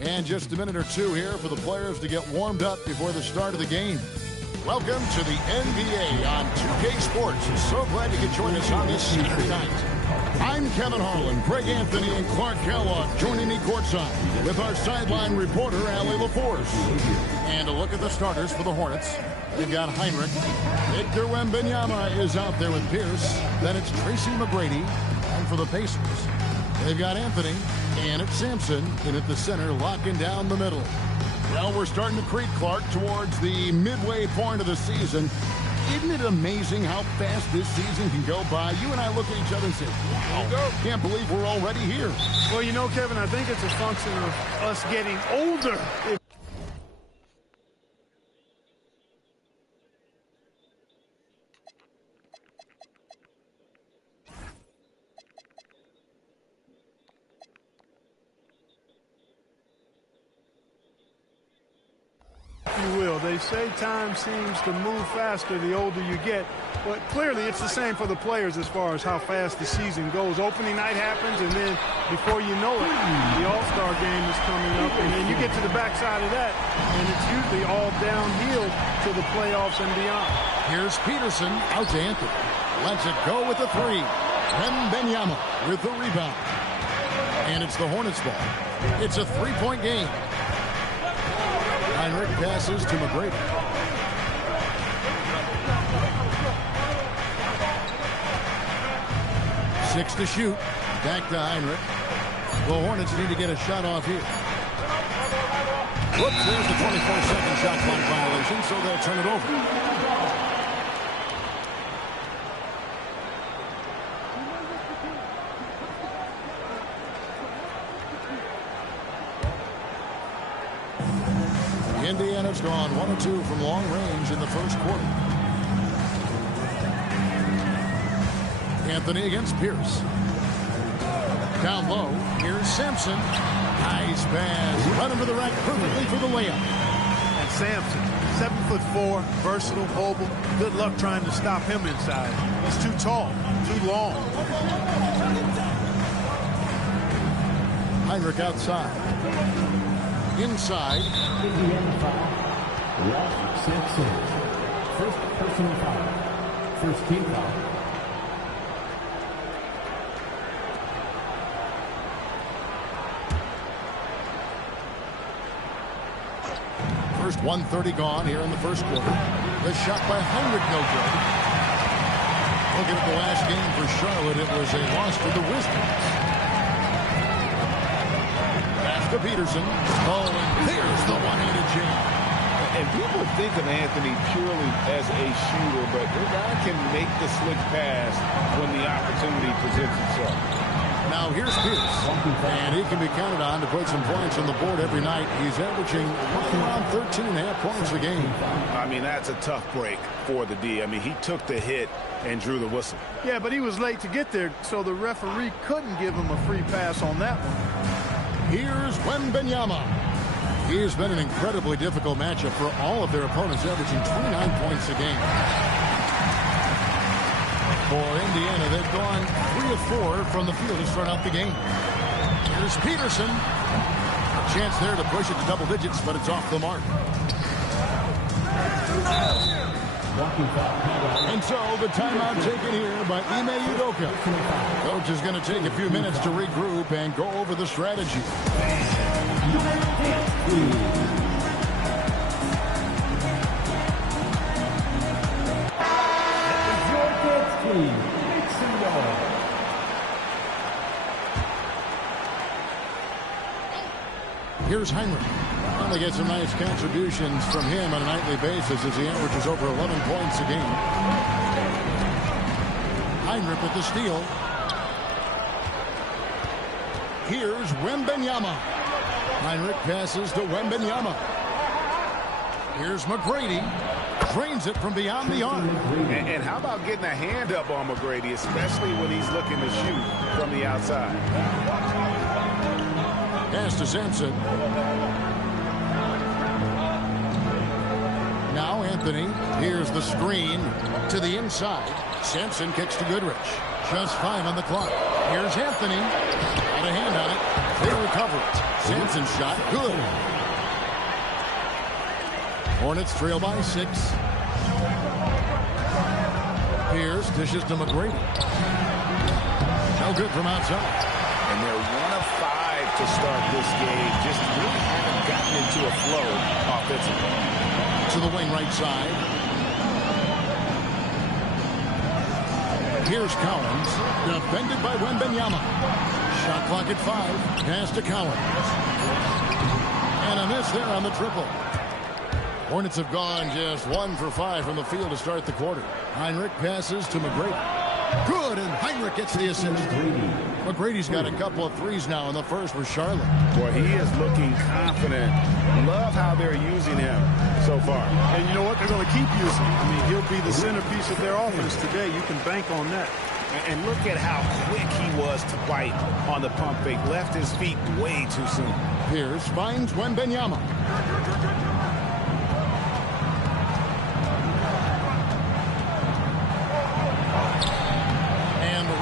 And just a minute or two here for the players to get warmed up before the start of the game. Welcome to the NBA on 2K Sports. So glad you could join us on this Saturday night. I'm Kevin Harlan, Greg Anthony, and Clark Kellogg joining me courtside with our sideline reporter, Allie LaForce. And a look at the starters for the Hornets. They've got Heinrich. Victor Wembanyama is out there with Pierce. Then it's Tracy McGrady. And for the Pacers, they've got Anthony. And it's Sampson in at the center, locking down the middle. Well, we're starting to creep, Clark, towards the midway point of the season. Isn't it amazing how fast this season can go by? You and I look at each other and say, wow, can't believe we're already here. Well, you know, Kevin, I think it's a function of us getting older. You will. They say time seems to move faster the older you get, but clearly it's the same for the players as far as how fast the season goes. Opening night happens, and then before you know it, the All-Star game is coming up, and then you get to the backside of that, and it's usually all downhill to the playoffs and beyond. Here's Peterson out to Anthony. Lets it go with the three. Wembanyama with the rebound. And it's the Hornets ball. It's a three-point game. Heinrich passes to McGrady. Six to shoot. Back to Heinrich. The Hornets need to get a shot off here. Whoops, there's the 24-second shot clock violation, so they'll turn it over. Indiana's gone 1 of 2 from long range in the first quarter. Anthony against Pierce. Down low, here's Sampson. Nice pass. Run him to the rack perfectly for the layup. And Sampson, 7'4", versatile, mobile. Good luck trying to stop him inside. He's too tall, too long. Heinrich outside. Inside. Indiana foul. Ralph Sampson. First personal foul. First team foul. First 1:30 gone here in the first quarter. The shot by Heinrich, no good. Looking at the last game for Charlotte, it was a loss to the Wizards. To Peterson. Oh, and there's the one-handed jam. And people think of Anthony purely as a shooter, but the guy can make the slick pass when the opportunity presents itself. Now here's Pierce, and he can be counted on to put some points on the board every night. He's averaging around 13.5 points a game. I mean, that's a tough break for the D. I mean, he took the hit and drew the whistle. Yeah, but he was late to get there, so the referee couldn't give him a free pass on that one. Here's Wembanyama. He has been an incredibly difficult matchup for all of their opponents, averaging 29 points a game. For Indiana, they've gone 3 of 4 from the field to start out the game. Here's Peterson. A chance there to push it to double digits, but it's off the mark. And so the timeout taken here by Ime Udoka. Coach is going to take a few minutes to regroup and go over the strategy. Here's Heinrich. They get some nice contributions from him on a nightly basis as he averages over 11 points a game. Heinrich with the steal. Here's Wembanyama. Heinrich passes to Wembanyama. Here's McGrady. Drains it from beyond the arc. And how about getting a hand up on McGrady, especially when he's looking to shoot from the outside. Pass to Sampson. Now Anthony. Here's the screen to the inside. Sampson kicks to Goodrich. Just 5 on the clock. Here's Anthony. Got a hand on it. They recover it. Sampson's shot. Good. Hornets trail by 6. Pierce dishes to McGrady. No good from outside. And they're 1 of 5 to start this game. Just really haven't gotten into a flow offensively. To the wing right side. Here's Cowens. Defended by Wemby. Shot clock at 5. Pass to Cowens. And a miss there on the triple. Hornets have gone just 1 for 5 from the field to start the quarter. Heinrich passes to McGrady. Good, and Heinrich gets the assist. McGrady's got a couple of threes now in the first for Charlotte. Boy, he is looking confident. Love how they're using him so far. And you know what? They're going to keep using him. I mean, he'll be the centerpiece of their offense today. You can bank on that. And look at how quick he was to bite on the pump fake. Left his feet way too soon. Pierce finds Wemby.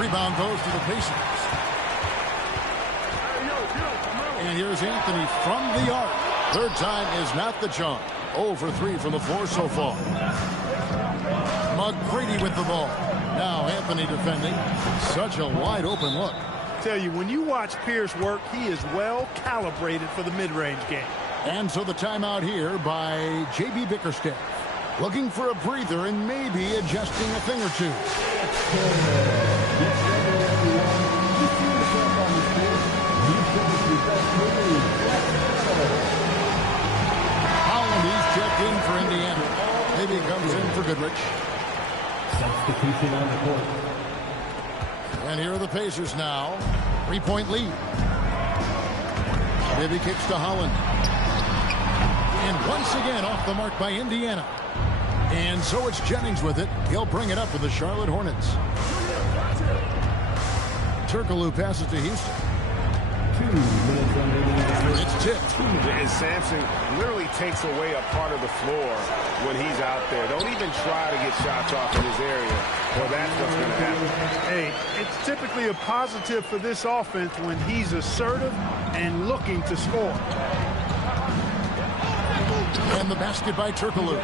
Rebound goes to the Pacers. And here's Anthony from the arc. Third time is not the charm. 0 for 3 from the floor so far. McGrady with the ball. Now Anthony defending. Such a wide open look. Tell you, when you watch Pierce work, he is well calibrated for the mid-range game. And so the timeout here by J.B. Bickerstaff. Looking for a breather and maybe adjusting a thing or two. Holland, he's checked in for Indiana. Maybe he comes in for Goodrich. Substitution on the court. And here are the Pacers now. 3-point lead. Maybe kicks to Holland. And once again off the mark by Indiana. And so it's Jennings with it. He'll bring it up for the Charlotte Hornets. Turkoglu passes to Houston. 2 minutes remaining. It's tipped. And Sampson literally takes away a part of the floor when he's out there. Don't even try to get shots off in his area. Well, that's what's going to happen. Hey, it's typically a positive for this offense when he's assertive and looking to score. And the basket by Turkoglu.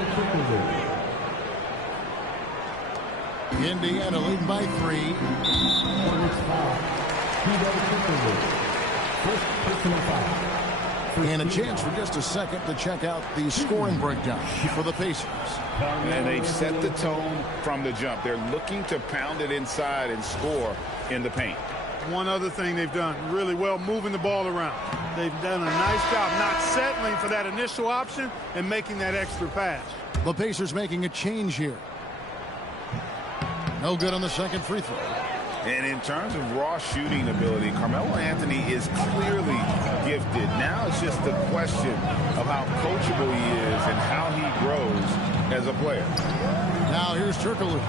Indiana leading by 3. And a chance for just a second to check out the scoring breakdown for the Pacers. And they've set the tone from the jump. They're looking to pound it inside and score in the paint. One other thing they've done really well, moving the ball around. They've done a nice job not settling for that initial option and making that extra pass. The Pacers making a change here. No good on the second free throw. And in terms of raw shooting ability, Carmelo Anthony is clearly gifted. Now it's just the question of how coachable he is and how he grows as a player. Now here's Turkoglu.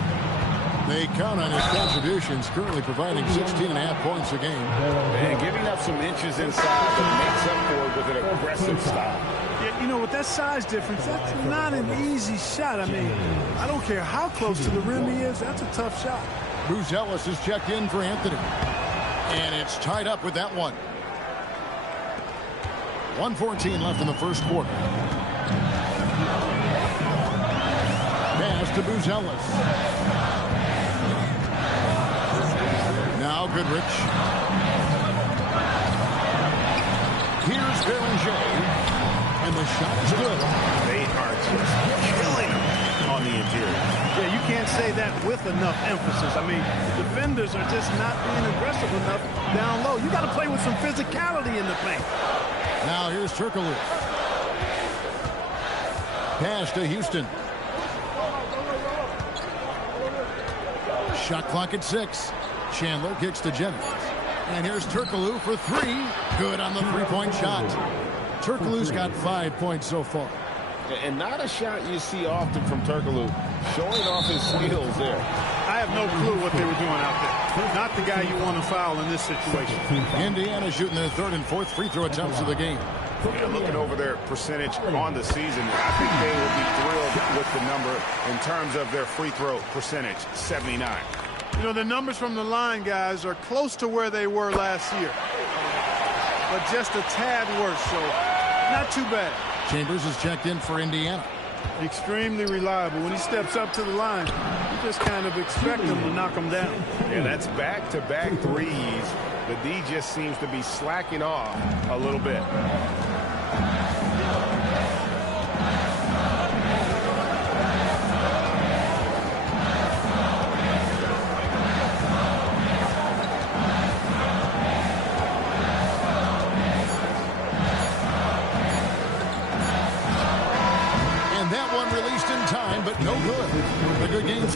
They count on his contributions, currently providing 16.5 points a game. And giving up some inches inside, but makes up for it with an aggressive style. Yeah, you know, with that size difference, that's not an easy shot. I mean, I don't care how close to the rim he is, that's a tough shot. Bruce Ellis is checked in for Anthony. And it's tied up with that one. 1:14 left in the first quarter. Pass to Bruce Ellis. Now Goodrich. Here's Beringer. And the shot is good. They are just killing him on the interior. Yeah, you can't say that with enough emphasis. I mean, the defenders are just not being aggressive enough down low. You got to play with some physicality in the paint. Now here's Turkoglu. Pass to Houston. Shot clock at 6. Chandler kicks to Jennings. And here's Turkoglu for 3. Good on the three-point shot. Turkoglu's got 5 points so far. And not a shot you see often from Turkoglu, showing off his skills there. I have no clue what they were doing out there. Not the guy you want to foul in this situation. Indiana shooting their third and fourth free throw attempts of the game. Yeah, looking over their percentage on the season, I think they will be thrilled with the number in terms of their free throw percentage, 79. You know, the numbers from the line, guys, are close to where they were last year, but just a tad worse, so not too bad. Chambers is checked in for Indiana. Extremely reliable. When he steps up to the line, you just kind of expect him to knock him down. Yeah, that's back-to-back threes. The D just seems to be slacking off a little bit. But no good. A good game.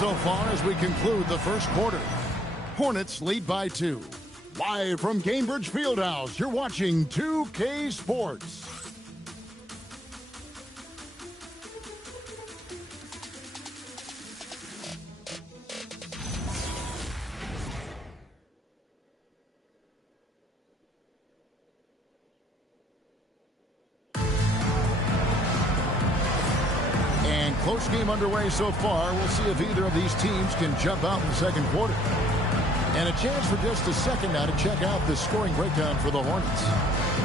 So far as we conclude the first quarter, Hornets lead by 2. Live from Cambridge Fieldhouse, you're watching 2K Sports. Close game underway so far. We'll see if either of these teams can jump out in the second quarter. And a chance for just a second now to check out the scoring breakdown for the Hornets.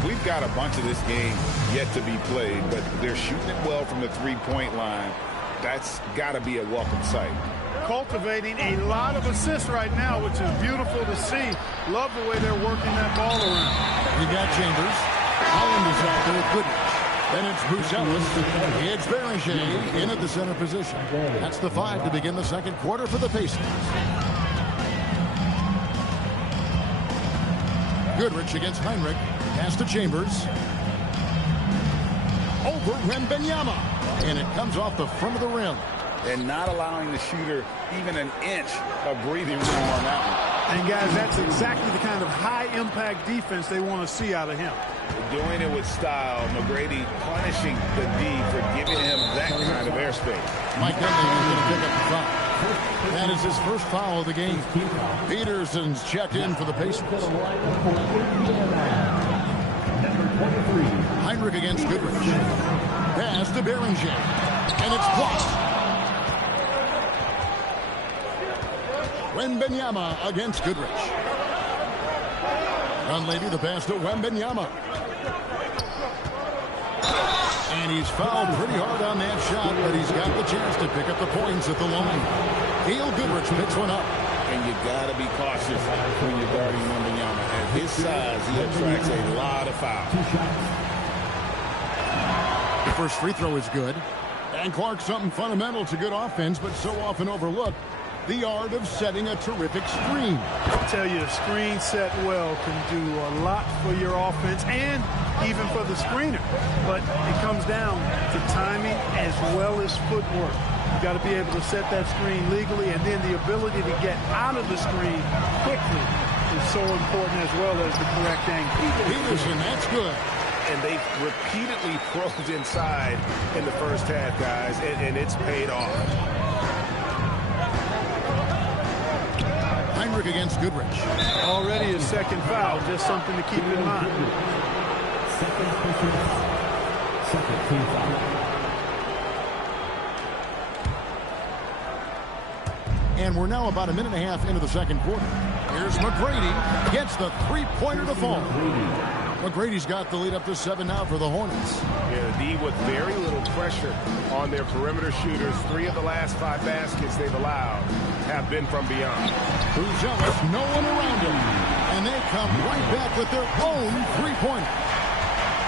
We've got a bunch of this game yet to be played, but they're shooting it well from the three-point line. That's got to be a welcome sight. Cultivating a lot of assists right now, which is beautiful to see. Love the way they're working that ball around. We got Chambers. Holland is out there with Goodrich. Then it's Brucelis. It's Berger in at the center position. That's the 5 to begin the second quarter for the Pacers. Goodrich against Heinrich. Pass to Chambers. Over Wemby. And it comes off the front of the rim. And not allowing the shooter even an inch of breathing room on that one. And, guys, that's exactly the kind of high-impact defense they want to see out of him. Doing it with style. McGrady punishing the D for giving him that kind of airspace. Mike Dunleavy is going to pick up the foul. That is his first foul of the game. Peterson's checked in for the Pacers. Heinrich against Goodrich. Pass to Beringer. And it's blocked. Wembenyama against Goodrich. Dunleavy, the pass to Wembenyama. And he's fouled pretty hard on that shot, but he's got the chance to pick up the points at the line. Heel Goodrich picks one up. And you got to be cautious when you're guarding Wembenyama. At his size, he attracts a lot of fouls. The first free throw is good. And Clark, something fundamental to good offense, but so often overlooked. The art of setting a terrific screen. I tell you, a screen set well can do a lot for your offense and even for the screener. But it comes down to timing as well as footwork. You got to be able to set that screen legally, and then the ability to get out of the screen quickly is so important, as well as the correct angle. Peterson, that's good. And they've repeatedly probed inside in the first half, guys, and it's paid off. Heinrich against Goodrich. Already a second foul, just something to keep in mind. Second team foul. And we're now about a minute and a half into the second quarter. Here's McGrady. Gets the three-pointer to fall. McGrady's got the lead up to 7 now for the Hornets. Yeah, the D with very little pressure on their perimeter shooters. 3 of the last 5 baskets they've allowed have been from beyond. Buzelis, no one around him. And they come right back with their own three-pointer.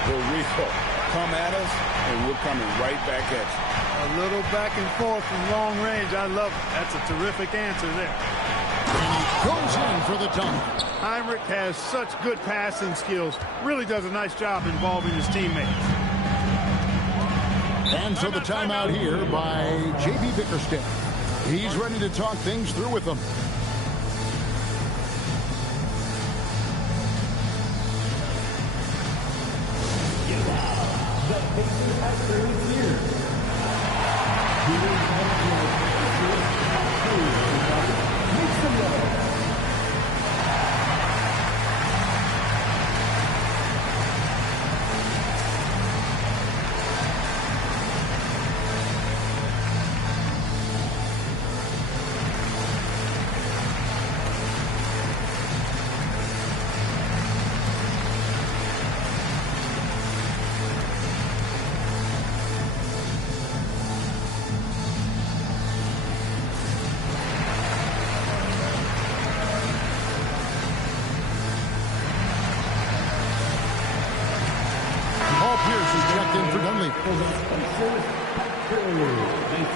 For real. Come at us, and we're coming right back at you. A little back and forth from long range. I love it. That's a terrific answer there. And he goes in for the dunk. Heinrich has such good passing skills. Really does a nice job involving his teammates. And so the timeout here by J.B. Bickerstaff. He's ready to talk things through with them. The Pacers have 30 years.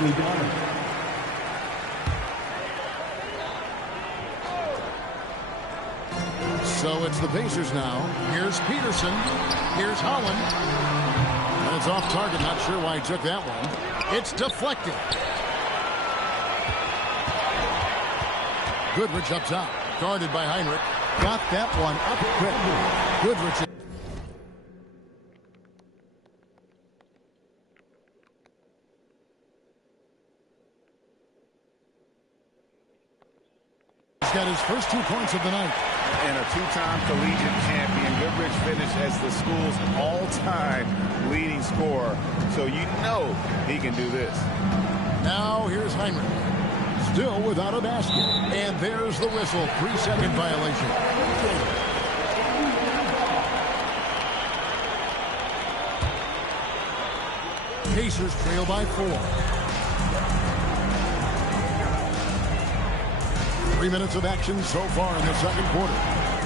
Nicely done. So it's the Pacers now. Here's Peterson. Here's Holland. And it's off target. Not sure why he took that one. It's deflected. Goodrich up top. Guarded by Heinrich. Got that one up quick. Goodrich. Got his first 2 points of the night. And a 2-time collegiate champion. Goodrich finished as the school's all-time leading scorer. So you know he can do this. Now here's Heinrich. Still without a basket. And there's the whistle. 3-second violation. Pacers trail by 4. 3 minutes of action so far in the second quarter.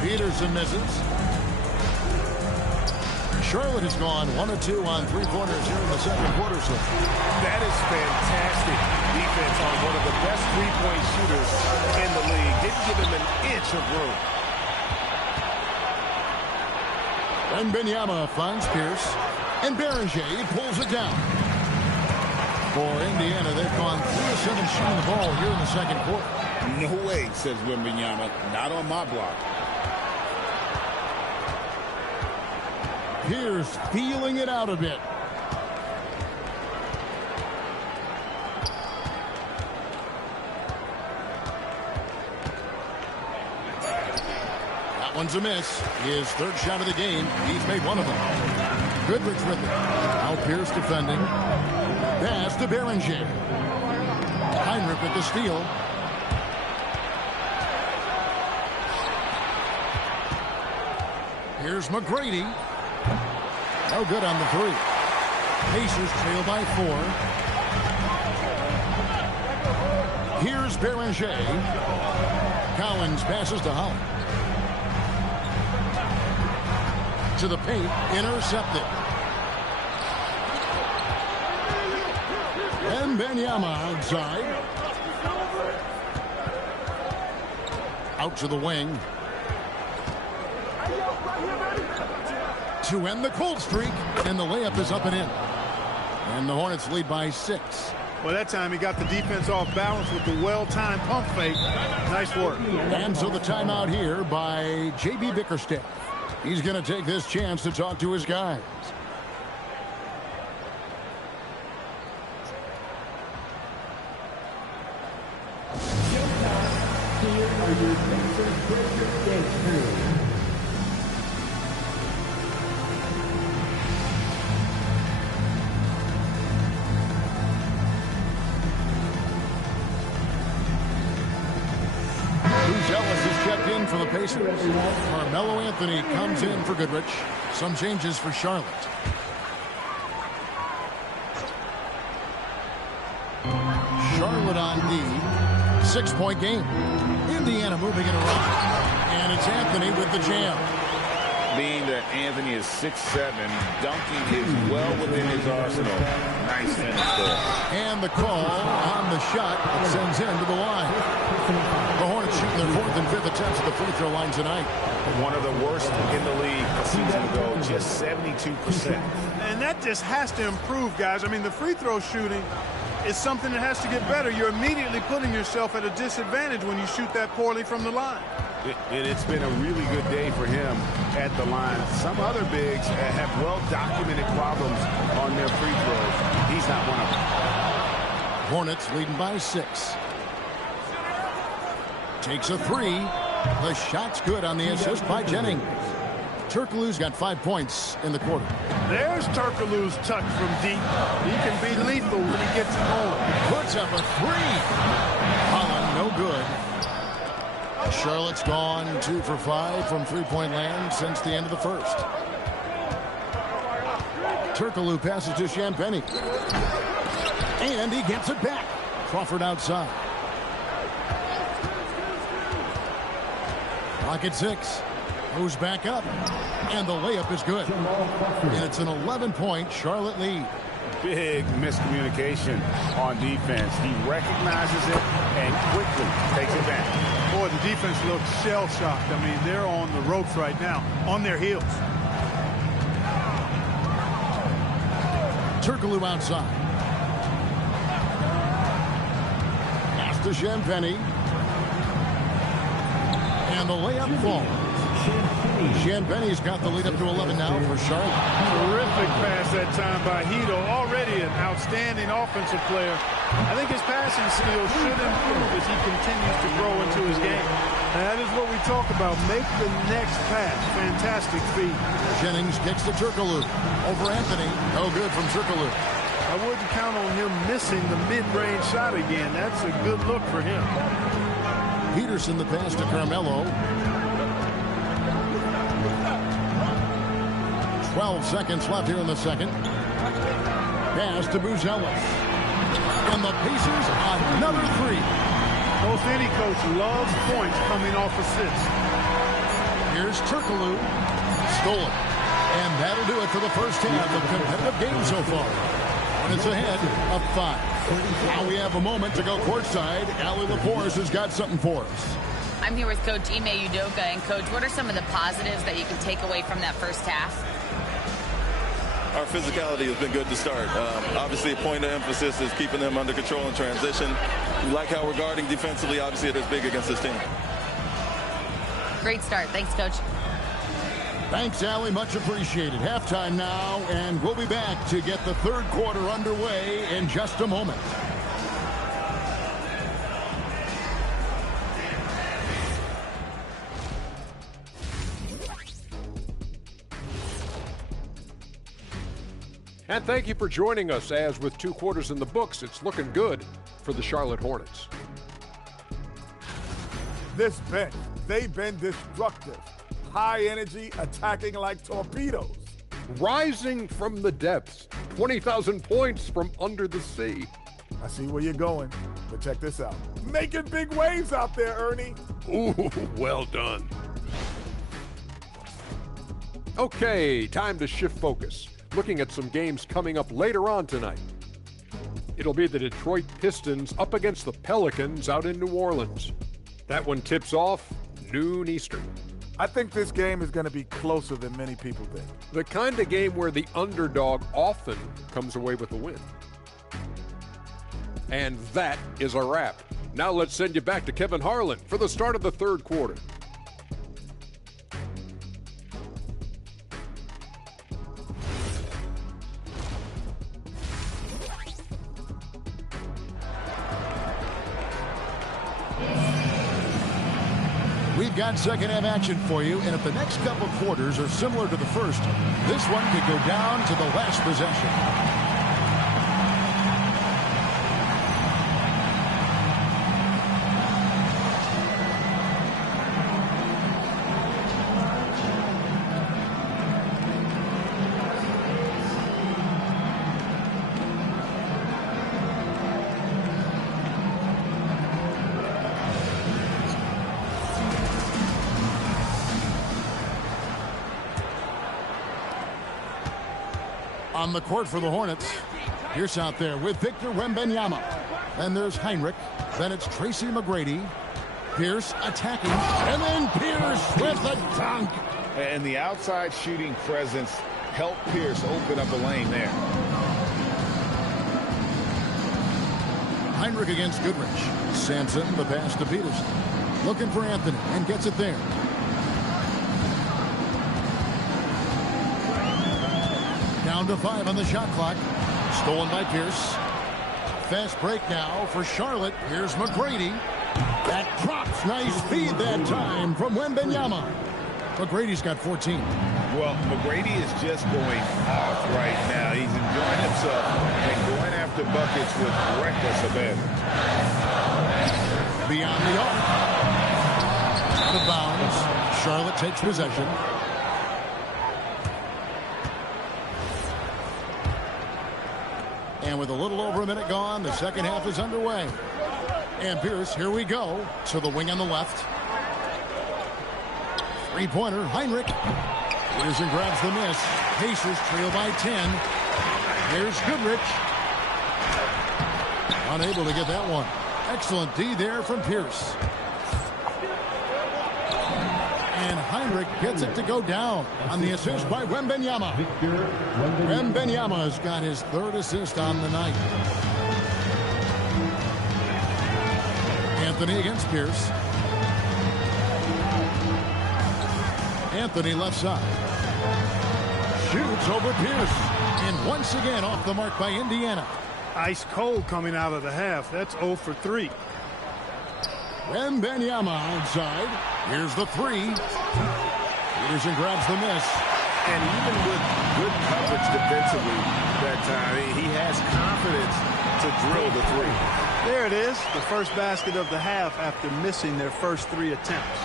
Peterson misses. Charlotte has gone 1 of 2 on 3-pointers here in the second quarter. So that is fantastic defense on one of the best 3-point shooters in the league. Didn't give him an inch of room. Wembenyama finds Pierce. And Beringer pulls it down. For Indiana, they've gone 3 of 7 shooting the ball here in the second quarter. No way, says Wembenyama. Not on my block. Here's feeling it out a bit. That one's a miss. His third shot of the game. He's made one of them. Goodrich with it. Now Pierce defending. Pass to Beringer. Heinrich with the steal. Here's McGrady. No good on the three. Pacers trail by 4. Here's Beringer. Cowens passes to Holland. To the paint. Intercepted. And Benyama outside. Out to the wing. To end the cold streak, and the layup is up and in. And the Hornets lead by 6. Well, that time he got the defense off balance with the well-timed pump fake. Nice work. And so the timeout here by J.B. Bickerstaff. He's going to take this chance to talk to his guys. Here are your Pacers Breaker Dance crew. Ellis is checked in for the Pacers. Melo Anthony comes in for Goodrich. Some changes for Charlotte. Charlotte on D. 6-point game. Indiana moving it around. And it's Anthony with the jam. Being that Anthony is 6'7", dunking is well within his arsenal. Nice finish there. And the call on the shot that sends him to the line. The Hornets shooting their 4th and 5th attempts at the free throw line tonight. One of the worst in the league a season ago, just 72%. And that just has to improve, guys. I mean, the free throw shooting is something that has to get better. You're immediately putting yourself at a disadvantage when you shoot that poorly from the line. It's been a really good day for him at the line. Some other bigs have well-documented problems on their free throws. He's not one of them. Hornets leading by 6. Takes a 3. The shot's good on the assist by Jennings. Turkoglu's got 5 points in the quarter. There's Turkoglu's touch from deep. He can be lethal when he gets it home. Puts up a 3. Holland, no good. Charlotte's gone 2 for 5 from three-point land since the end of the first. Turkoglu passes to Champagnie. And he gets it back. Crawford outside. Clock at 6. Goes back up. And the layup is good. And it's an 11-point Charlotte lead. Big miscommunication on defense. He recognizes it and quickly takes it back. Boy, the defense looks shell-shocked. I mean, they're on the ropes right now, on their heels. Turkoglu outside. Pass to Champagnie. And the layup falls. Champagnie's got the lead up to 11 now for Charlotte. Terrific pass that time by Hito. Already an outstanding offensive player. I think his passing skills should improve as he continues to grow into his game. And that is what we talk about. Make the next pass. Fantastic feed. Jennings kicks to Turkoglu. Over Anthony. No good from Turkoglu. I wouldn't count on him missing the mid-range shot again. That's a good look for him. Peterson the pass to Carmelo. 12 seconds left here in the second. Pass to Buzelis. And the Pacers another 3. Most any coach loves points coming off assists. Here's Turkoglu. Stolen. And that'll do it for the first half of competitive game so far. And it's ahead of 5. Now we have a moment to go courtside. Allie LaForce has got something for us. I'm here with Coach Ime Udoka. And, Coach, what are some of the positives that you can take away from that first half? Our physicality has been good to start. Obviously, a point of emphasis is keeping them under control in transition. We like how we're guarding defensively. Obviously, it is big against this team. Great start. Thanks, Coach. Thanks, Allie. Much appreciated. Halftime now, and we'll be back to get the third quarter underway in just a moment. And thank you for joining us, as with 2 quarters in the books, it's looking good for the Charlotte Hornets. This bench, they've been destructive. High energy, attacking like torpedoes. Rising from the depths, 20,000 points from under the sea. I see where you're going, but check this out. Making big waves out there, Ernie. Ooh, well done. Okay, time to shift focus. Looking at some games coming up later on tonight. It'll be the Detroit Pistons up against the Pelicans out in New Orleans. That one tips off noon Eastern. I think this game is going to be closer than many people think. The kind of game where the underdog often comes away with a win. And that is a wrap. Now let's send you back to Kevin Harlan for the start of the 3rd quarter. We've got second half action for you, and if the next couple quarters are similar to the first, this one could go down to the last possession. On the court for the Hornets. Pierce out there with Victor Wembanyama. Then there's Heinrich. Then it's Tracy McGrady. Pierce attacking. And then Pierce with the dunk. And the outside shooting presence helped Pierce open up a lane there. Heinrich against Goodrich. Sampson, the pass to Peterson. Looking for Anthony and gets it there. Down to 5 on the shot clock. Stolen by Pierce. Fast break now for Charlotte. Here's McGrady. That drops. Nice feed that time from Wembanyama. McGrady's got 14. Well, McGrady is just going off right now. He's enjoying himself and going after buckets with reckless abandon. Beyond the arc. Out of bounds. Charlotte takes possession. And with a little over a minute gone, the second half is underway. And Pierce, here we go, to the wing on the left. Three-pointer, Heinrich. Peterson grabs the miss. Pacers trail by 10. Here's Goodrich. Unable to get that one. Excellent D there from Pierce. And Heinrich gets it to go down on the assist by Wembanyama. Wembanyama has got his 3rd assist on the night. Anthony against Pierce. Anthony left side. Shoots over Pierce. And once again off the mark by Indiana. Ice cold coming out of the half. That's 0 for 3. Wembanyama outside. Here's the 3. Peterson grabs the miss. And even with good coverage defensively that time, he has confidence to drill the 3. There it is, the first basket of the half after missing their first 3 attempts.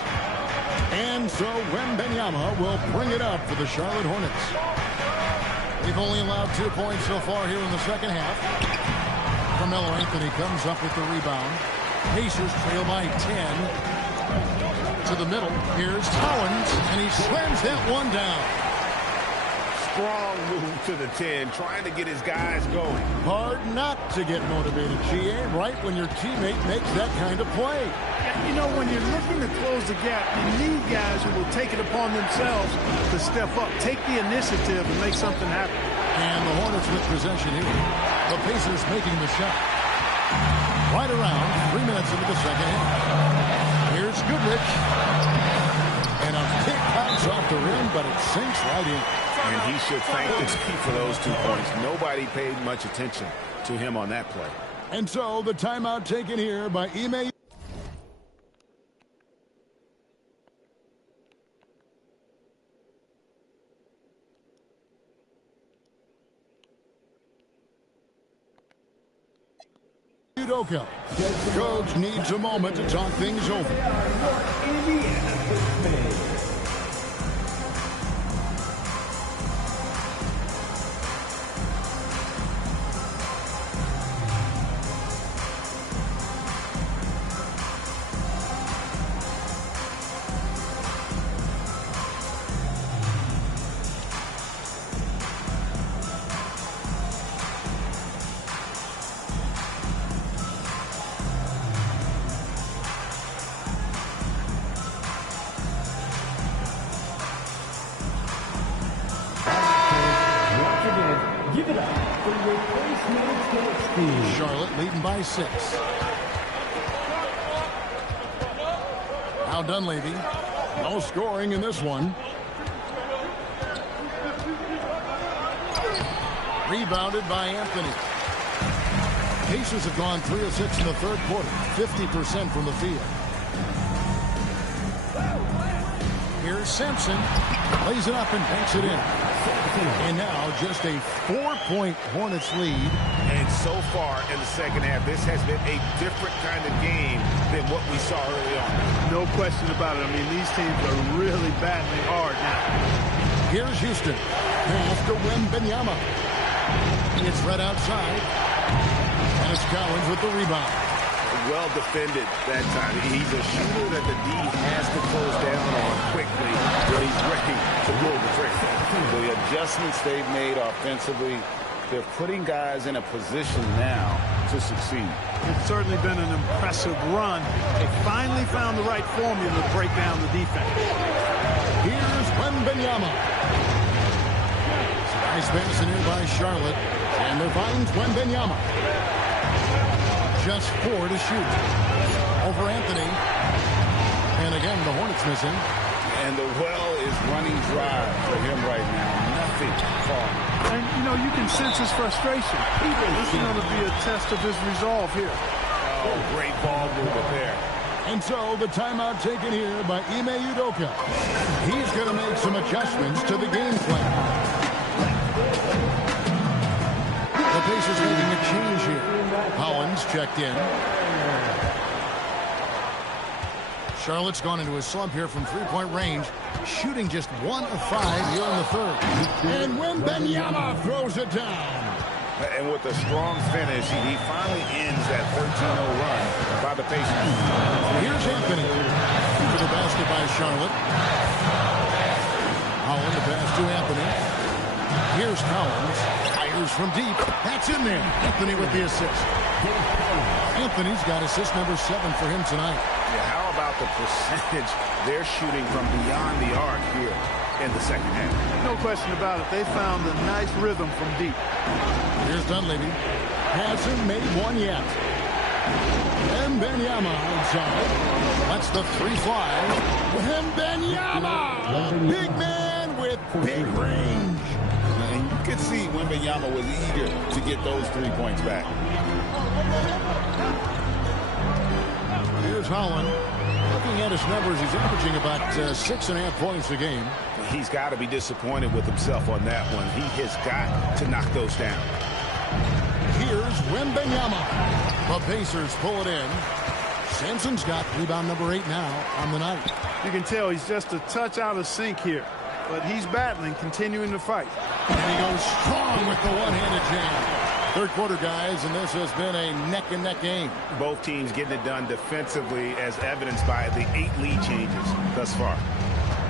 And so Wembanyama will bring it up for the Charlotte Hornets. They've only allowed 2 points so far here in the second half. Carmelo Anthony comes up with the rebound. Pacers trail by 10. To the middle. Here's Cowens, and he slams that one down. Strong move to the 10, trying to get his guys going. Hard not to get motivated, GA, right when your teammate makes that kind of play. You know, when you're looking to close the gap, you need guys who will take it upon themselves to step up, take the initiative, and make something happen. And the Hornets with possession here. The Pacers making the shot. Right around 3 minutes into the second half. Here's Goodrich. And a kick bounce off the rim, but it sinks right in. And he should thank the team for those 2 points. Nobody paid much attention to him on that play. And so the timeout taken here by Ime. Udoka. Coach needs a moment to talk things over. Charlotte leading by 6. Now Dunleavy. No scoring in this one. Rebounded by Anthony. Pacers have gone 3 of 6 in the third quarter. 50% from the field. Here's Sampson. Lays it up and banks it in. And now just a 4-point Hornets lead. And so far in the second half, this has been a different kind of game than what we saw early on. No question about it. I mean, these teams are really battling hard now. Here's Houston. Pass to Wemby. It's right outside. And it's Cowens with the rebound. Well defended that time. He's a shooter that the D has to close down on quickly when he's ready to pull the trigger. The adjustments they've made offensively, they're putting guys in a position now to succeed. It's certainly been an impressive run. They finally found the right formula to break down the defense. Here's Wemby. Nice pass in here by Charlotte. And there finds Wemby. Just 4 to shoot. Over Anthony. And again, the Hornets missing. And the well is running dry for him right now. Nothing falling. And, you know, you can sense his frustration. This is going to be a test of his resolve here. Oh, great ball movement there. And so the timeout taken here by Ime Udoka. He's going to make some adjustments to the game plan. The Pacers making a change here. Cowens checked in. Charlotte's gone into a slump here from three-point range, shooting just 1 of 5 here in the third. And Wemby throws it down. And with a strong finish, he finally ends that 13-0 run by the Pacers. Here's Anthony to the basket by Charlotte. Holland the pass to Anthony. Here's Cowens. Fires from deep. That's in there. Anthony with the assist. Anthony's got assist number 7 for him tonight. Yeah, how about the percentage they're shooting from beyond the arc here in the second half? No question about it. They found a nice rhythm from deep. Here's Dunleavy. Hasn't made one yet. And Wemby inside. That's the 3-fly. Wemby! Big man with big range. And you can see Wemby was eager to get those 3 points back. Here's Holland. Looking at his numbers, he's averaging about 6.5 points a game. He's got to be disappointed with himself on that one. He has got to knock those down. Here's Wemby. The Pacers pull it in. Sampson's got rebound number 8 now on the night. You can tell he's just a touch out of sync here. But he's battling, continuing to fight. And he goes strong with the one-handed jam. Third quarter, guys, and this has been a neck-and-neck game. Both teams getting it done defensively as evidenced by the 8 lead changes thus far.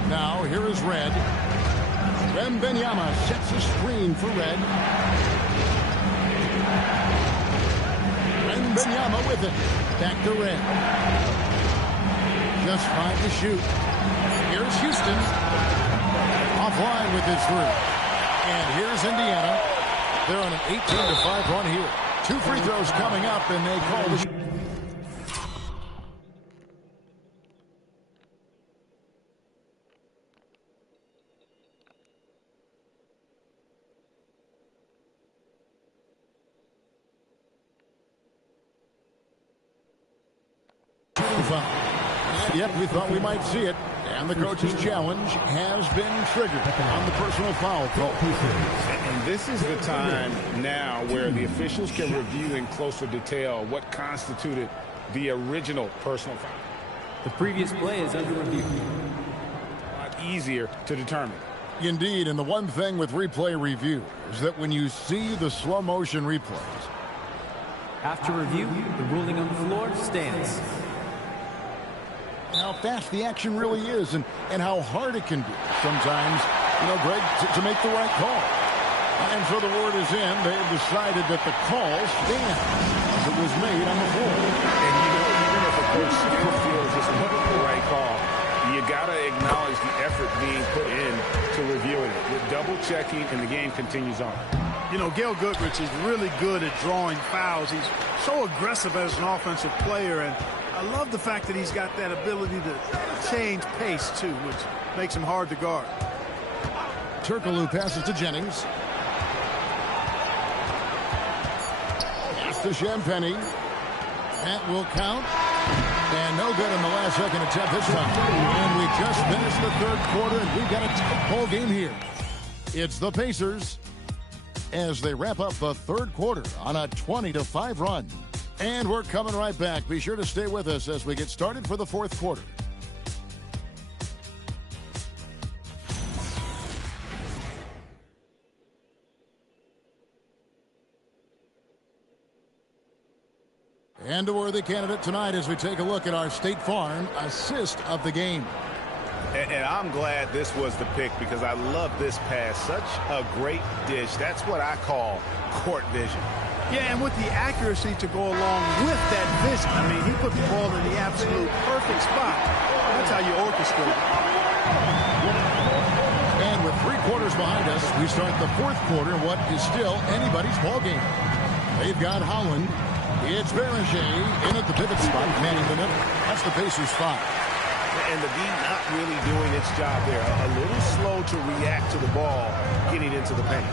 Now, here is Red. Wemby sets a screen for Red. Wemby with it. Back to Red. Just 5 to shoot. Here's Houston. Offline with his 3. And here's Indiana. They're on an 18-5 run here. 2 free throws coming up, and they call the... Yep, we thought we might see it. And the coach's challenge has been triggered on the personal foul call. And this is the time now where the officials can review in closer detail what constituted the original personal foul. The previous play is under review. A lot easier to determine. Indeed, and the one thing with replay review is that when you see the slow motion replays, after review, the ruling on the floor stands. How fast the action really is and how hard it can be sometimes, Greg, to make the right call. And so the word is in. They've decided that the call stands as it was made on the floor. And even if a coach still feels this wasn't the right call, you got to acknowledge the effort being put in to reviewing it. With double checking, and the game continues on. Gail Goodrich is really good at drawing fouls. He's so aggressive as an offensive player, and I love the fact that he's got that ability to change pace, too, which makes him hard to guard. Turkoglu passes to Jennings. Pass to Champagny. That will count. And no good in the last second attempt this time. And we just finished the third quarter, and we've got a tight ball game here. It's the Pacers as they wrap up the third quarter on a 20-5 run. And we're coming right back. Be sure to stay with us as we get started for the fourth quarter. And a worthy candidate tonight as we take a look at our State Farm assist of the game. And I'm glad this was the pick because I love this pass. Such a great dish. That's what I call court vision. Yeah, and with the accuracy to go along with that vision. I mean, he put the ball in the absolute perfect spot. That's how you orchestrate it. And with 3 quarters behind us, we start the fourth quarter, what is still anybody's ball game. They've got Holland. It's Berger in at the pivot spot, manning the middle. That's the Pacers 5. And the D not really doing its job there. A little slow to react to the ball getting into the paint.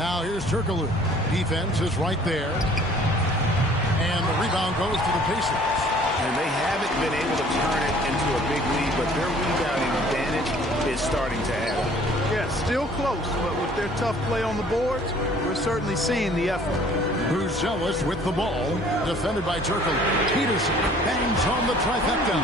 Now here's Turkoglu. Defense is right there. And the rebound goes to the Pacers. And they haven't been able to turn it into a big lead, but their rebounding advantage is starting to add up. Yeah, still close, but with their tough play on the boards, we're certainly seeing the effort. Brucelis with the ball, defended by Turkoglu. Peterson bangs home the trifecta.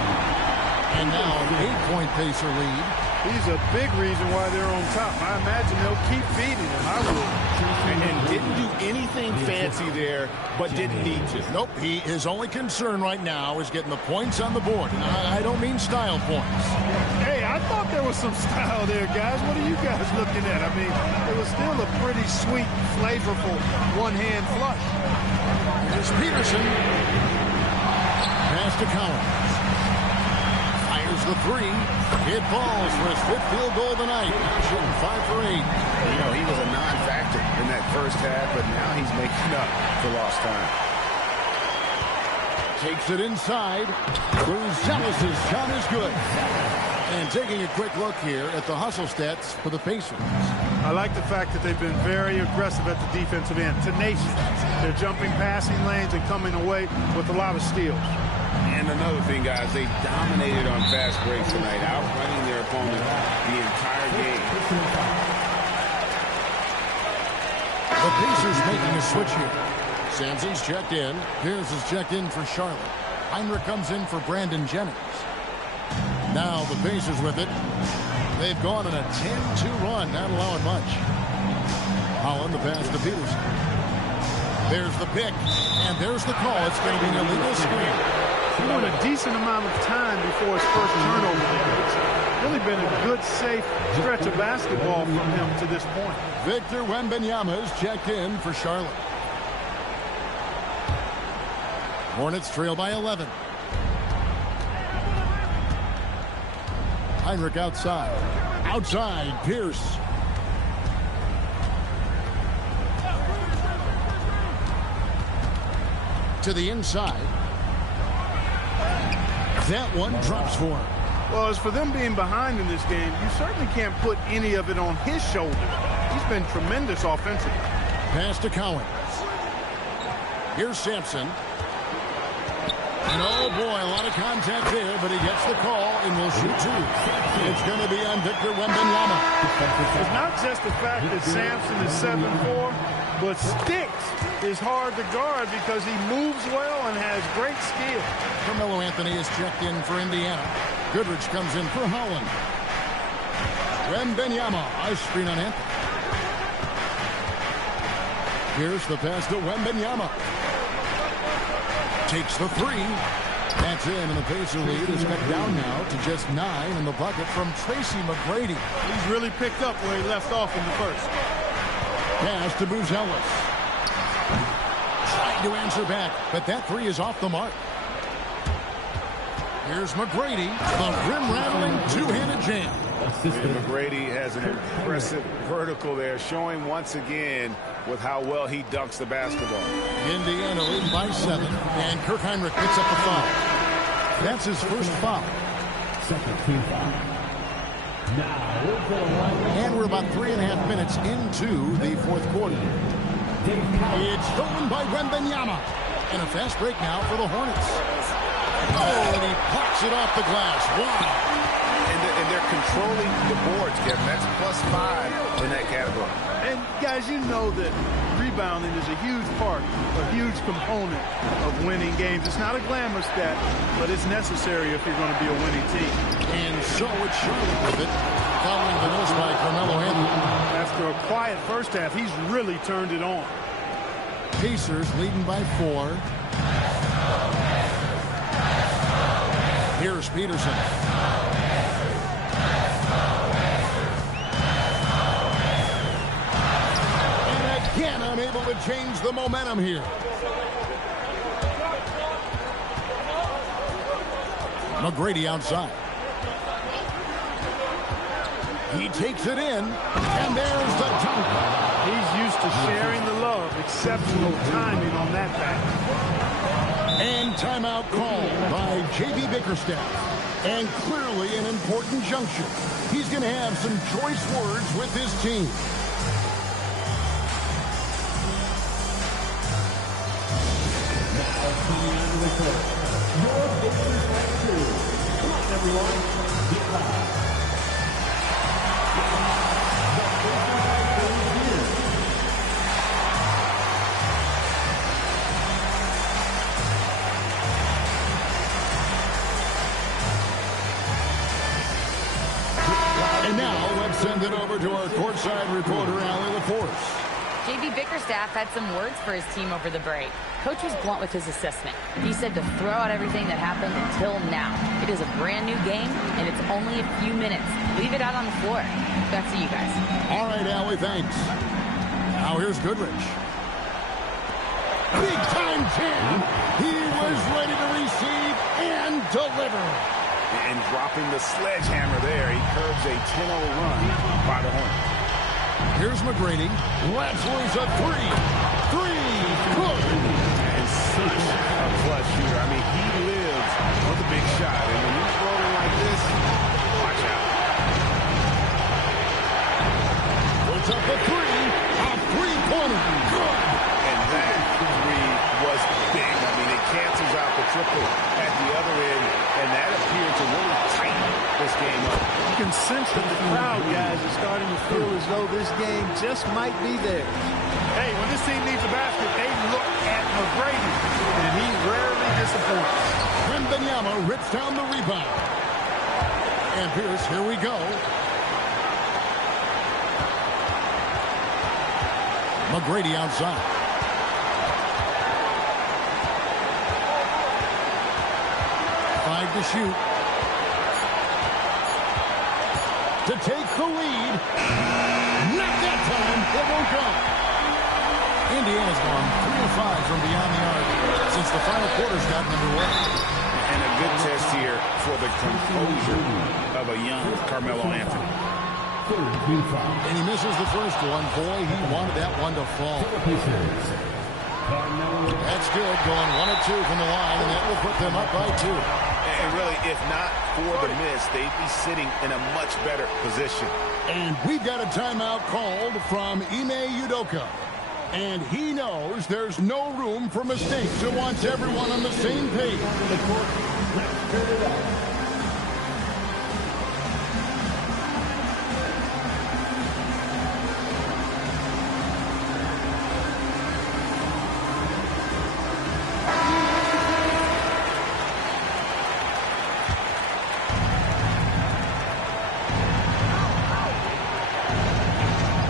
And now an 8-point Pacer lead. He's a big reason why they're on top. I imagine they'll keep feeding him. I would. And didn't do anything fancy there, but didn't need to. Nope, his only concern right now is getting the points on the board. And I don't mean style points. Hey, I thought there was some style there, guys. What are you guys looking at? I mean, it was still a pretty sweet, flavorful one-hand flush. Here's Peterson. Pass to Cowens. Fires the 3. It falls for his 5th field goal of the night. Shooting 5 for 8. He was a non-factor in that first half, but now he's making up for lost time. Takes it inside. Brucelis' shot is good. And taking a quick look here at the hustle stats for the Pacers. I like the fact that they've been very aggressive at the defensive end. Tenacious. They're jumping passing lanes and coming away with a lot of steals. And another thing, guys, they dominated on fast breaks tonight, outrunning their opponent the entire game. The Pacers making a switch here. Sampson's checked in. Pierce is checked in for Charlotte. Heinrich comes in for Brandon Jennings. Now the Pacers with it. They've gone on a 10-2 run, not allowing much. Holland the pass to Peterson. There's the pick, and there's the call. It's going to be an illegal screen. He went a decent amount of time before his first turnover there. It's really been a good, safe stretch of basketball from him to this point. Victor Wembanyama is checked in for Charlotte. Hornets trail by 11. Heinrich outside. Outside, Pierce. To the inside. That one drops for him. Well, as for them being behind in this game, you certainly can't put any of it on his shoulders. He's been tremendous offensively. Pass to Cowens. Here's Sampson. And oh boy, a lot of contact there, but he gets the call and will shoot two. It's going to be on Victor Wembanyama. It's not just the fact that Sampson is 7'4", but Sticks is hard to guard because he moves well and has great skill. Carmelo Anthony is checked in for Indiana. Goodrich comes in for Holland. Wembanyama, a screen on Anthony. Here's the pass to Wembanyama. Takes the three. That's in, and the Pacer lead is cut down now to just 9 in the bucket from Tracy McGrady. He's really picked up where he left off in the first. Pass to Buzelis. Trying to answer back, but that three is off the mark. Here's McGrady, the rim-rattling two-handed jam. McGrady has an impressive vertical there, showing once again with how well he dunks the basketball. Indiana leading by 7, and Kirk Heinrich picks up the foul. That's his first foul. Second team foul. And we're about 3.5 minutes into the fourth quarter. It's stolen by Wembanyama. And a fast break now for the Hornets. Oh, and he blocks it off the glass. Wow. And they're controlling the boards, Kevin. That's +5 in that category. And, guys, you know that rebounding is a huge part, a huge component of winning games. It's not a glamour stat, but it's necessary if you're going to be a winning team. And so it's Charlotte with it, following the miss by Carmelo Anthony. After a quiet first half, he's really turned it on. Pacers leading by 4. Here's Peterson. Again, unable to change the momentum here. McGrady outside. He takes it in, and there's the dunk. He's used to sharing the love. Exceptional timing on that pass. And timeout called by J.B. Bickerstaff. And clearly an important juncture. He's going to have some choice words with his team. Come on, everyone. Get loud. And now let's send it over to our courtside reporter, Allie LaForce. J.B. Bickerstaff had some words for his team over the break. Coach was blunt with his assessment. He said to throw out everything that happened until now. It is a brand new game, and it's only a few minutes. Leave it out on the floor. Back to you guys. All right, Allie, thanks. Now here's Goodrich. Big time jam. He was ready to receive and deliver. And dropping the sledgehammer there, he curbs a 10-0 run by the Hornets. Here's McGrady. Lets loose a three. Good. And such a clutch shooter. I mean, he lives with a big shot. And when he's rolling like this, watch out. Puts up a three. A three-pointer. Good. And that three was big. I mean, it cancels out the triple at the other end. And that appeared to really tighten this game up. You can sense that the crowd, guys, is starting to feel as though this game just might be theirs. Hey, when this team needs a basket, they look at McGrady, and he rarely disappoints. Wembanyama rips down the rebound. And Pierce, here we go. McGrady outside. Five to shoot. To take the lead. Not that time. It won't go. Indiana's gone 3 of 5 from beyond the arc since the final quarter's gotten underway. And a good test here for the composure of a young Carmelo Anthony. And he misses the first one. Boy, he wanted that one to fall. That's good. Going 1 of 2 from the line, and that will put them up by 2. And really, if not for the miss, they'd be sitting in a much better position. And we've got a timeout called from Ime Udoka. And he knows there's no room for mistakes and wants everyone on the same page.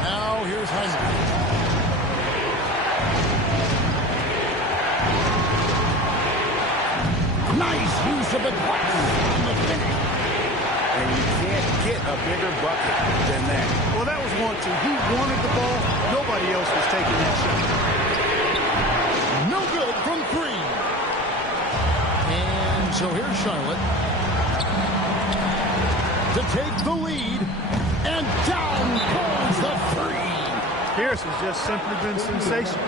Now here's Heinrich. Nice use of the glass on the finish. And you can't get a bigger bucket than that. Well, that was 1-2. He wanted the ball. Nobody else was taking that shot. No good from three. And so here's Charlotte to take the lead. And down goes the three. Pierce has just simply been sensational.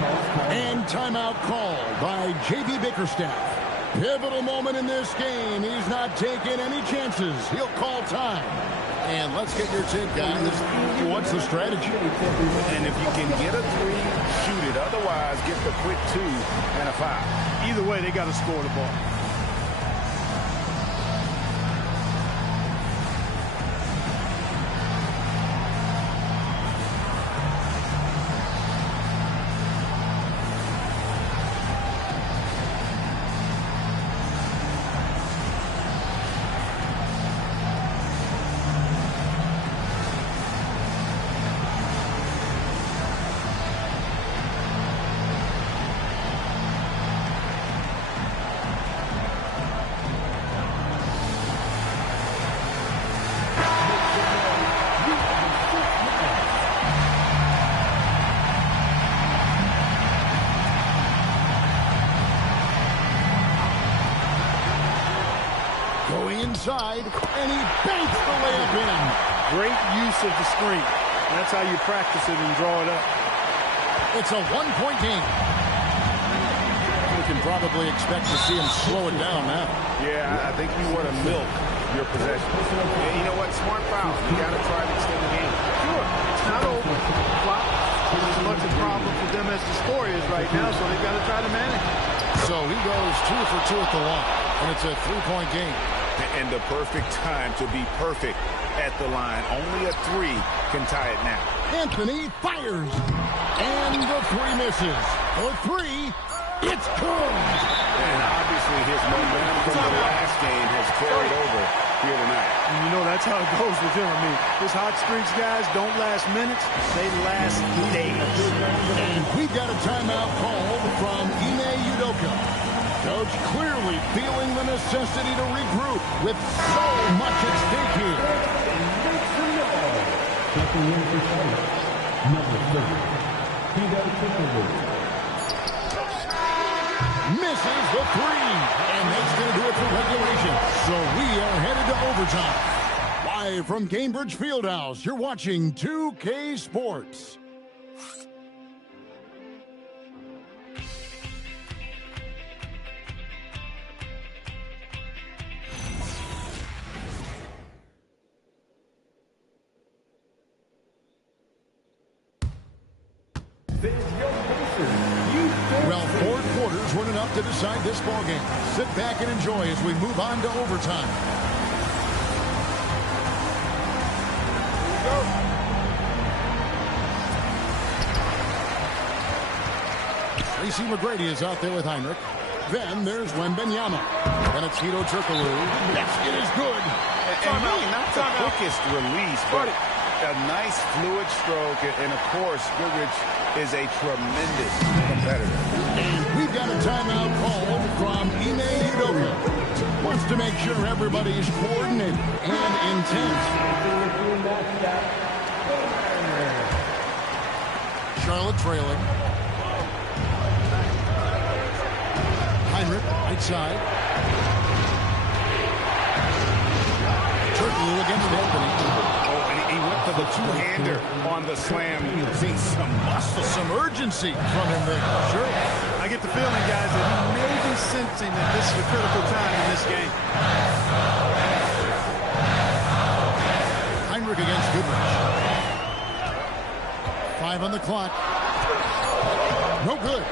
And timeout called by J.B. Bickerstaff. Pivotal moment in this game. He's not taking any chances. He'll call time. And let's get your take, guys. What's the strategy? And if you can get a three, shoot it. Otherwise, get the quick 2 and a 5. Either way, they got to score the ball. Inside, and he banks the layup in. Great use of the screen. That's how you practice it and draw it up. It's a one-point game. We can probably expect to see him slow it down now. Yeah, I think you want to milk your possession. And you know what? Smart foul. You got to try to extend the game. Sure. It's not over. Clock is as much a problem for them as the score is right now, so they've got to try to manage it. So he goes 2 for 2 at the line, and it's a 3-point game. And the perfect time to be perfect at the line. Only a 3 can tie it now. Anthony fires. And the 3 misses. For 3, it's good. And obviously his momentum from the last game has carried over here tonight. And you know, that's how it goes with him. I mean, his hot streaks, guys, don't last minutes. They last days. And we've got a timeout called from Ime Udoka. Coach clearly feeling the necessity to regroup with so much at stake here. Misses the 3. And that's going to do it for regulation. So we are headed to overtime. Live from Cambridge Fieldhouse, you're watching 2K Sports. Well, 4 quarters weren't enough to decide this ballgame. Sit back and enjoy as we move on to overtime. Tracy McGrady is out there with Heinrich. Then there's Wembenyama. Then it's Hito Turkoglu. Basket is good. And really not the quickest release, but a nice fluid stroke. And, of course, Goodrich is a tremendous competitor. And we've got a timeout called from Ime Udoka. Wants to make sure everybody's coordinated and intense. Charlotte trailing. Heinrich, right side. Turkoglu against Anthony. Oh, and he went to the two-hander on the slam. You see some muscle, some urgency from him there. Sure. I get the feeling, guys, that he may be sensing that this is a critical time in this game. Heinrich against Goodrich. 5 on the clock. No good.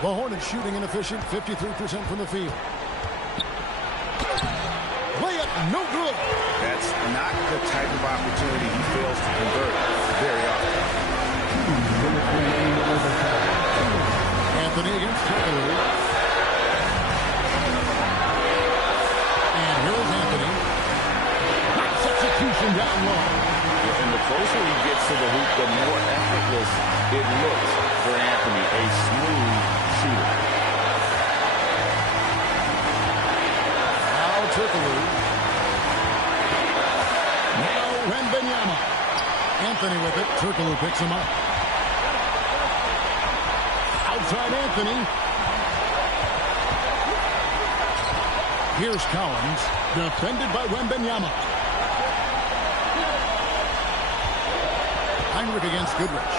The Hornets shooting inefficient, 53% from the field. Layup, no good. That's not the type of opportunity he fails to convert very often. Anthony against Turkoglu. And here's Anthony. Nice execution down low. And the closer he gets to the hoop, the more effortless it looks for Anthony. A smooth shooter. Now Turkoglu. Now Wemby. Anthony with it. Turkoglu picks him up. Outside Anthony. Here's Cowens. Defended by Wemby. Heinrich against Goodrich.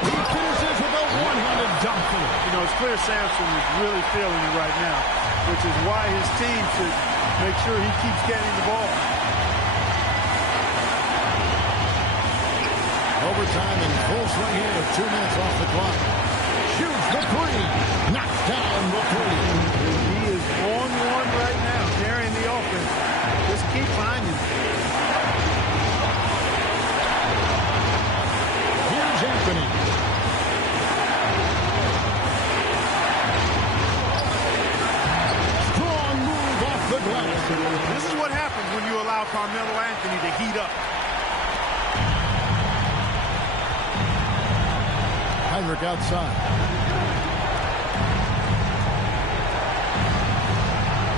He finishes with a one-handed dunk. You know, it's clear Sampson is really feeling it right now, which is why his team should make sure he keeps getting the ball. Overtime in full swing here with 2 minutes off the clock. Shoots the three. Knocks down the three. He is on one right now, carrying the offense. Just keep finding it. Here's Anthony. Strong move off the glass. This is what happens when you allow Carmelo Anthony to heat up. Heinrich outside.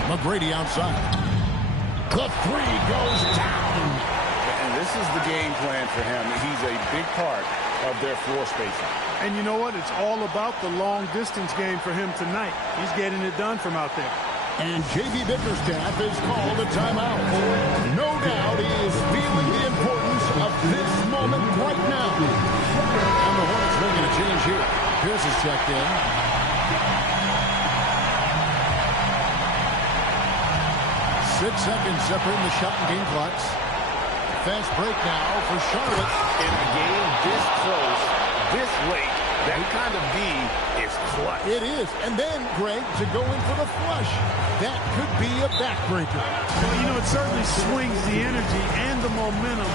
McGrady outside. The three goes down. And this is the game plan for him. He's a big part of their floor spacing. And you know what? It's all about the long-distance game for him tonight. He's getting it done from out there. And J.B. Bickerstaff is called a timeout. No doubt he is feeling the importance of this moment right now. And the Hornets making a change here. Pierce is checked in. 6 seconds separating the shot and game clocks. Fast break now for Charlotte. In a game this close, this late, that kind of D is clutch. It is. And then, Greg, to go in for the flush. That could be a backbreaker. Well, you know, it certainly swings the energy and the momentum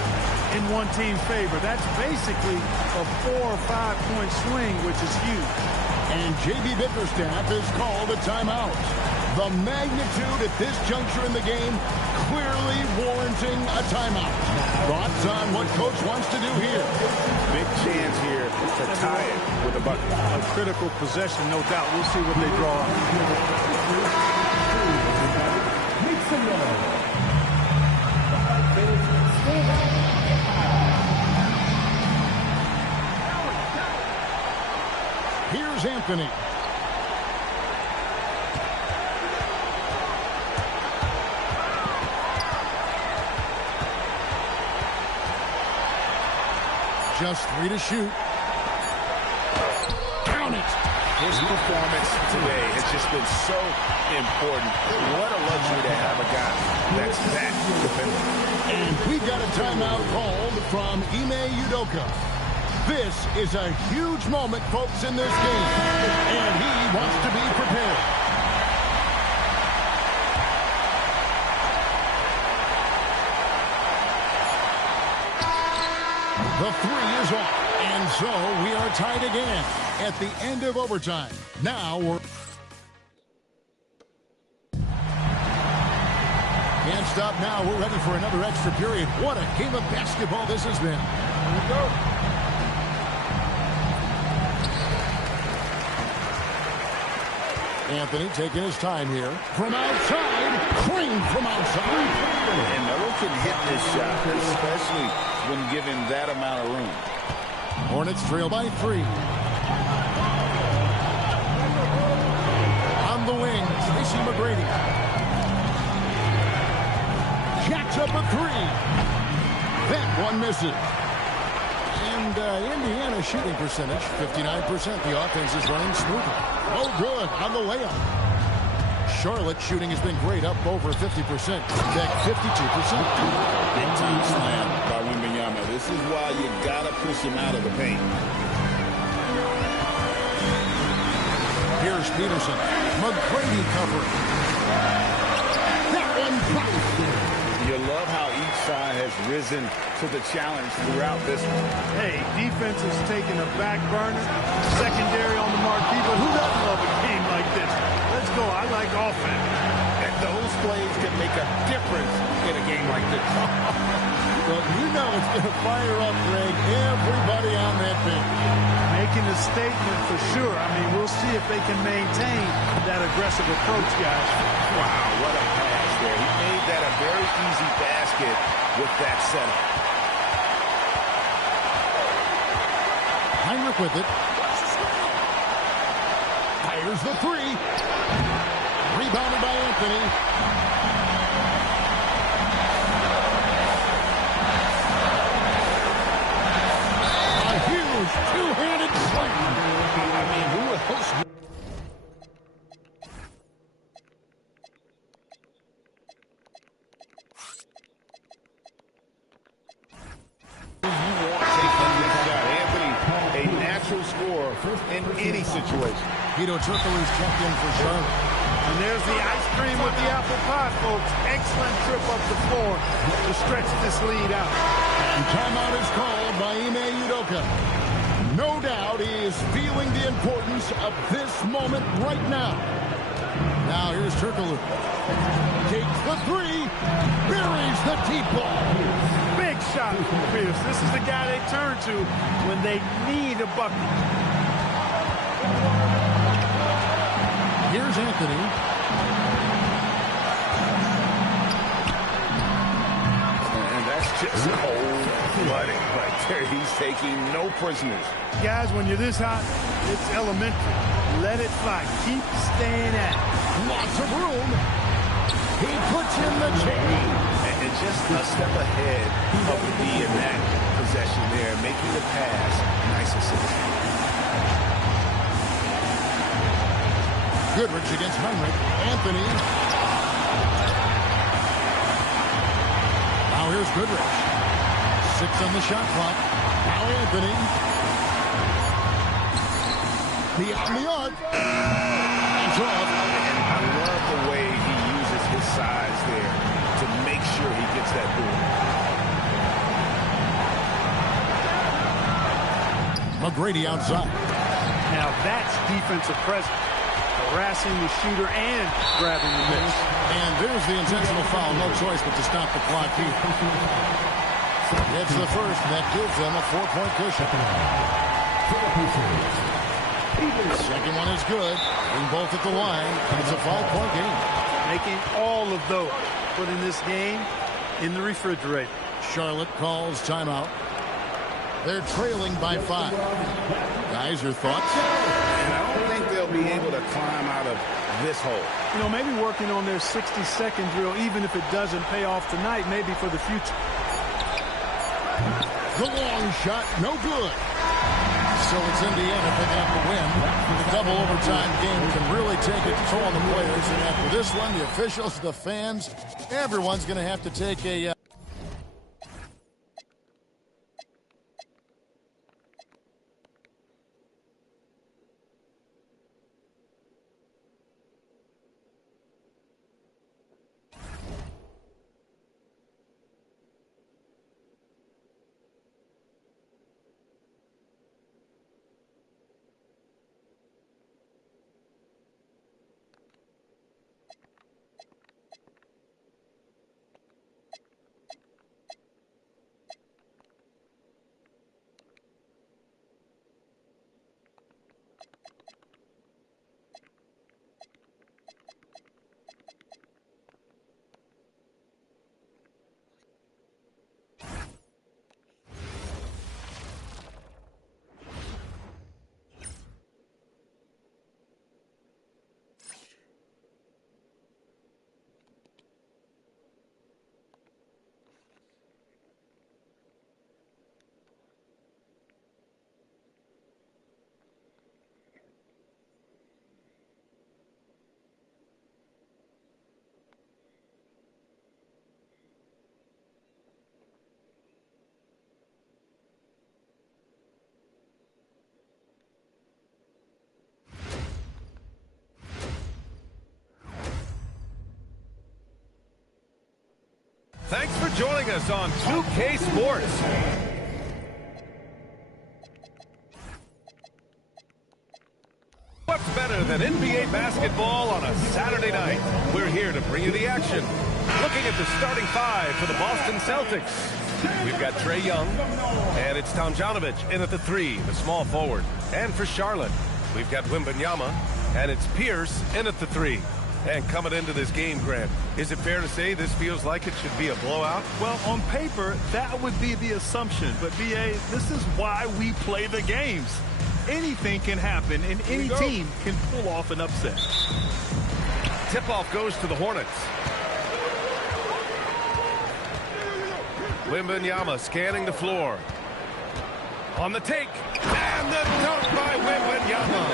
in one team's favor. That's basically a 4 or 5 point swing, which is huge. And J.B. Bickerstaff is called a timeout. The magnitude at this juncture in the game clearly warranting a timeout. Thoughts on what Coach wants to do here? Big chance here to tie it with a bucket. A critical possession, no doubt. We'll see what they draw up. Here's Anthony. Just 3 to shoot. Count it. His performance today has just been so important. What a luxury to have a guy that's that dependent. And we've got a timeout called from Ime Udoka. This is a huge moment, folks, in this game. And he wants to be prepared. The three is off. And so we are tied again at the end of overtime. Now we're... Can't stop now. We're ready for another extra period. What a game of basketball this has been. Here we go. Anthony taking his time here. From outside. Cream from outside. And Melo can hit this shot, especially when given that amount of room. Hornets trail by 3. On the wing, Tracy McGrady. Jacks up a 3. That one misses. And Indiana shooting percentage, 59%. The offense is running smoothly. Oh, good on the layup. Charlotte shooting has been great, up over 50%. Tech 52%. Big time slam by Wemby. timeout. This is why you got to push him out of the paint. Here's Peterson. McGrady covering. That one bounced in. You love how each side has risen to the challenge throughout this one. Hey, defense is taking a back burner, secondary on the marquee, but who doesn't love a game like this? Let's go. I like offense. And those plays can make a difference in a game like this. Well, you know it's going to fire up, Greg, everybody on that bench. Making a statement for sure. I mean, we'll see if they can maintain that aggressive approach, guys. Wow, what a pass there. He made that a very easy basket with that setup. Heinrich with it. Fires the three. Rebounded by Anthony. Two-handed slam. I mean, who else? Anthony, a natural scorer in any situation. Guido Turkoglu's checked in for Charlotte. And there's the ice cream with the apple pie, folks. Excellent trip up the floor to stretch this lead out. And timeout is called by Ime Udoka. No doubt he is feeling the importance of this moment right now. Now here's Turkoglu. Takes the three. Buries the deep ball. Big shot from Pierce. This is the guy they turn to when they need a bucket. Here's Anthony. And that's just cold-blooded right there. He's taking no prisoners. Guys, when you're this hot, it's elementary. Let it fly. Keep staying at it. Lots of room. He puts in the chain. And just a step ahead of the D in that possession there, making the pass. Nice assist. Goodrich against Heinrich. Anthony. Now here's Goodrich. 6 on the shot clock. Now Anthony. Beyond the arc. He's off. And I love the way he uses his size there to make sure he gets that boot. McGrady outside. Now that's defensive presence. Harassing the shooter and grabbing the miss. And there's the intentional foul. No choice but to stop the clock here. It's the first, and that gives them a 4-point cushion. Second one is good. Being both at the line, and it's a 5-point game. Making all of those. Putting this game in the refrigerator. Charlotte calls timeout. They're trailing by 5. Guys, your thoughts? And I don't think they'll be able to climb out of this hole. You know, maybe working on their 60-second drill, even if it doesn't pay off tonight, maybe for the future. The long shot, no good. So it's Indiana picking up the win. The double overtime game can really take its toll on the players. And after this one, the officials, the fans, everyone's going to have to take a... Thanks for joining us on 2K Sports. What's better than NBA basketball on a Saturday night? We're here to bring you the action. Looking at the starting five for the Boston Celtics. We've got Trae Young, and it's Tomjanovich in at the 3, the small forward. And for Charlotte, we've got Wembanyama, and it's Pierce in at the 3. And coming into this game, Grant, is it fair to say this feels like it should be a blowout? Well, on paper, that would be the assumption. But, B.A., this is why we play the games. Anything can happen, and any team can pull off an upset. Tip-off goes to the Hornets. Wembanyama scanning the floor. On the take, and the dunk by Wembanyama.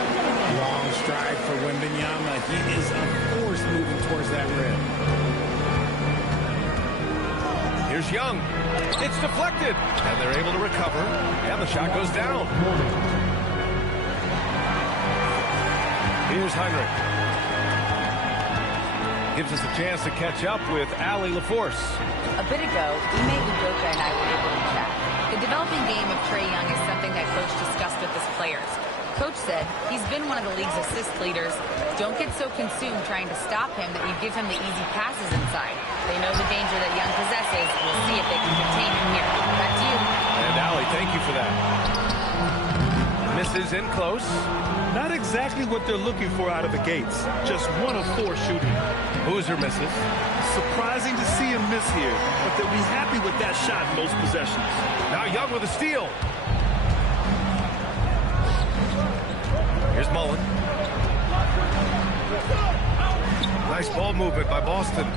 Long stride for Wembanyama. He is a force moving towards that rim. Here's Young. It's deflected, and they're able to recover, and the shot goes down. Here's Heinrich. Gives us a chance to catch up with Allie LaForce. A bit ago, Ime Udoka and I were able to chat. The developing game of Trae Young is something that Coach discussed with his players. Coach said he's been one of the league's assist leaders. Don't get so consumed trying to stop him that you give him the easy passes inside. They know the danger that Young possesses. We'll see if they can contain him here. Back to you. And Allie, thank you for that. Misses in close. Not exactly what they're looking for out of the gates. Just 1 of 4 shooting. Boozer misses. Surprising to see him miss here, but they'll be happy with that shot in most possessions. Now Young with a steal. Here's Mullen. Nice ball movement by Boston.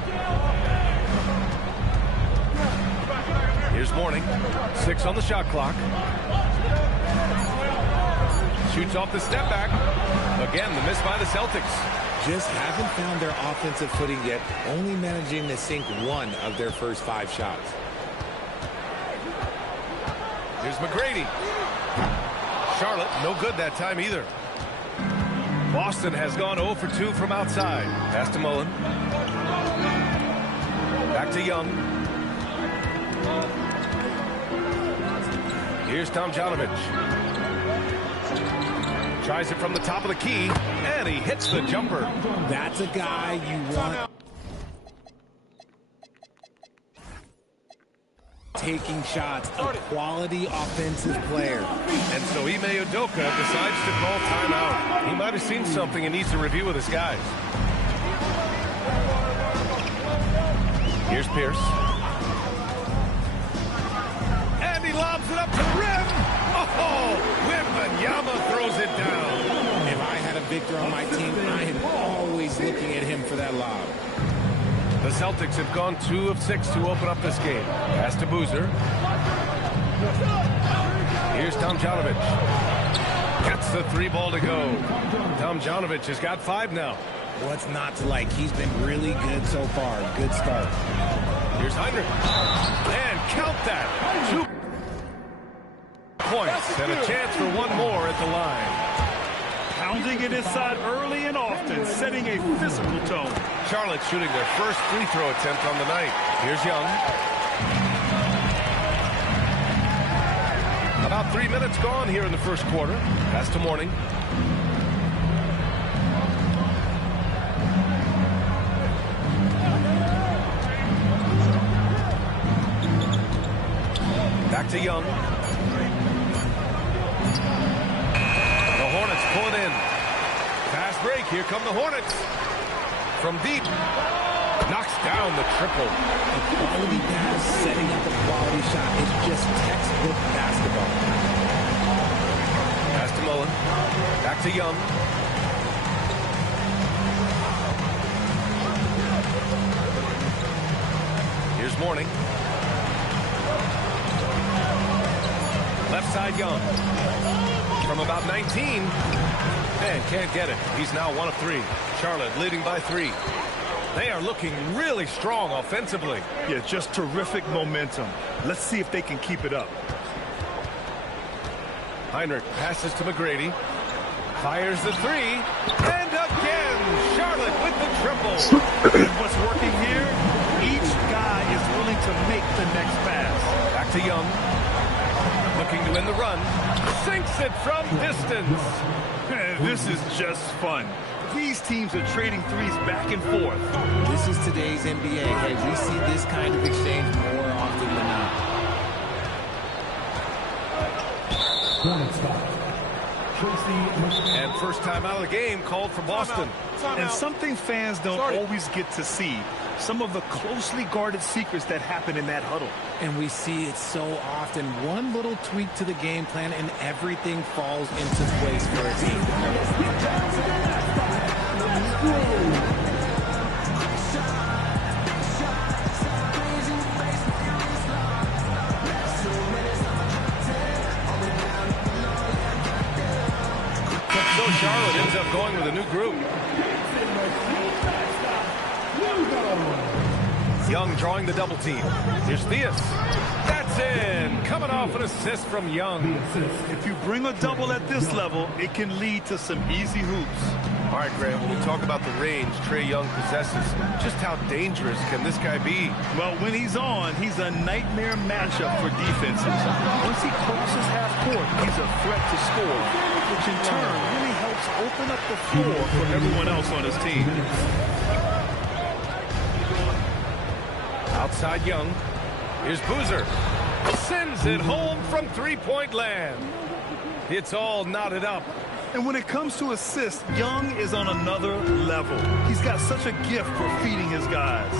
Here's Mourning. 6 on the shot clock. Shoots off the step back. Again, the miss by the Celtics. Just haven't found their offensive footing yet, only managing to sink 1 of their first 5 shots. Here's McGrady. Charlotte, no good that time either. Boston has gone 0 for 2 from outside. Pass to Mullen. Back to Young. Here's Tomjanovich. Tries it from the top of the key, and he hits the jumper. That's a guy you want taking shots, a quality offensive player. And so Ime Udoka decides to call timeout. He might have seen something and needs to review with his guys. Here's Pierce. And he lobs it up to the rim. Oh, Wembanyama throws it down. If I had a Victor on my team, I am always looking at him for that lob. The Celtics have gone 2 of 6 to open up this game. Pass to Boozer. Here's Tomjanovich. Gets the 3 ball to go. Tomjanovich has got 5 now. What's not to like? He's been really good so far. Good start. Here's Heinrich. And count that. 2 points and a chance for 1 more at the line. Pounding it inside early and often, setting a physical tone. Charlotte shooting their first free throw attempt on the night. Here's Young. About 3 minutes gone here in the first quarter. Pass to Mourning. Back to Young. The Hornets pull it in. Fast break. Here come the Hornets. From deep. Knocks down the triple. A quality pass setting up a quality shot is just textbook basketball. Pass to Mullen. Back to Young. Here's Mourning. Left side Young. From about 19. And can't get it. He's now 1 of 3. Charlotte leading by 3. They are looking really strong offensively. Yeah, just terrific momentum. Let's see if they can keep it up. Heinrich passes to McGrady. Fires the 3. And again, Charlotte with the triple. And what's working here? Each guy is willing to make the next pass. Back to Young. Looking to win the run. Sinks it from distance. This is just fun. These teams are trading threes back and forth. This is today's NBA. Hey, we see this kind of exchange more often than not. And first time out of the game called for Boston. And something fans don't always get to see. Some of the closely guarded secrets that happen in that huddle. And we see it so often. One little tweak to the game plan and everything falls into place for a team. So Charlotte ends up going with a new group. Young drawing the double team. Here's Theus. That's in. Coming off an assist from Young. If you bring a double at this level, it can lead to some easy hoops. All right, Graham, when we talk about the range Trae Young possesses, just how dangerous can this guy be? Well, when he's on, he's a nightmare matchup for defenses. Once he crosses half court, he's a threat to score, which in turn really helps open up the floor for everyone else on his team. Outside Young. Here's Boozer. Sends it home from three-point land. It's all knotted up. And when it comes to assists, Young is on another level. He's got such a gift for feeding his guys.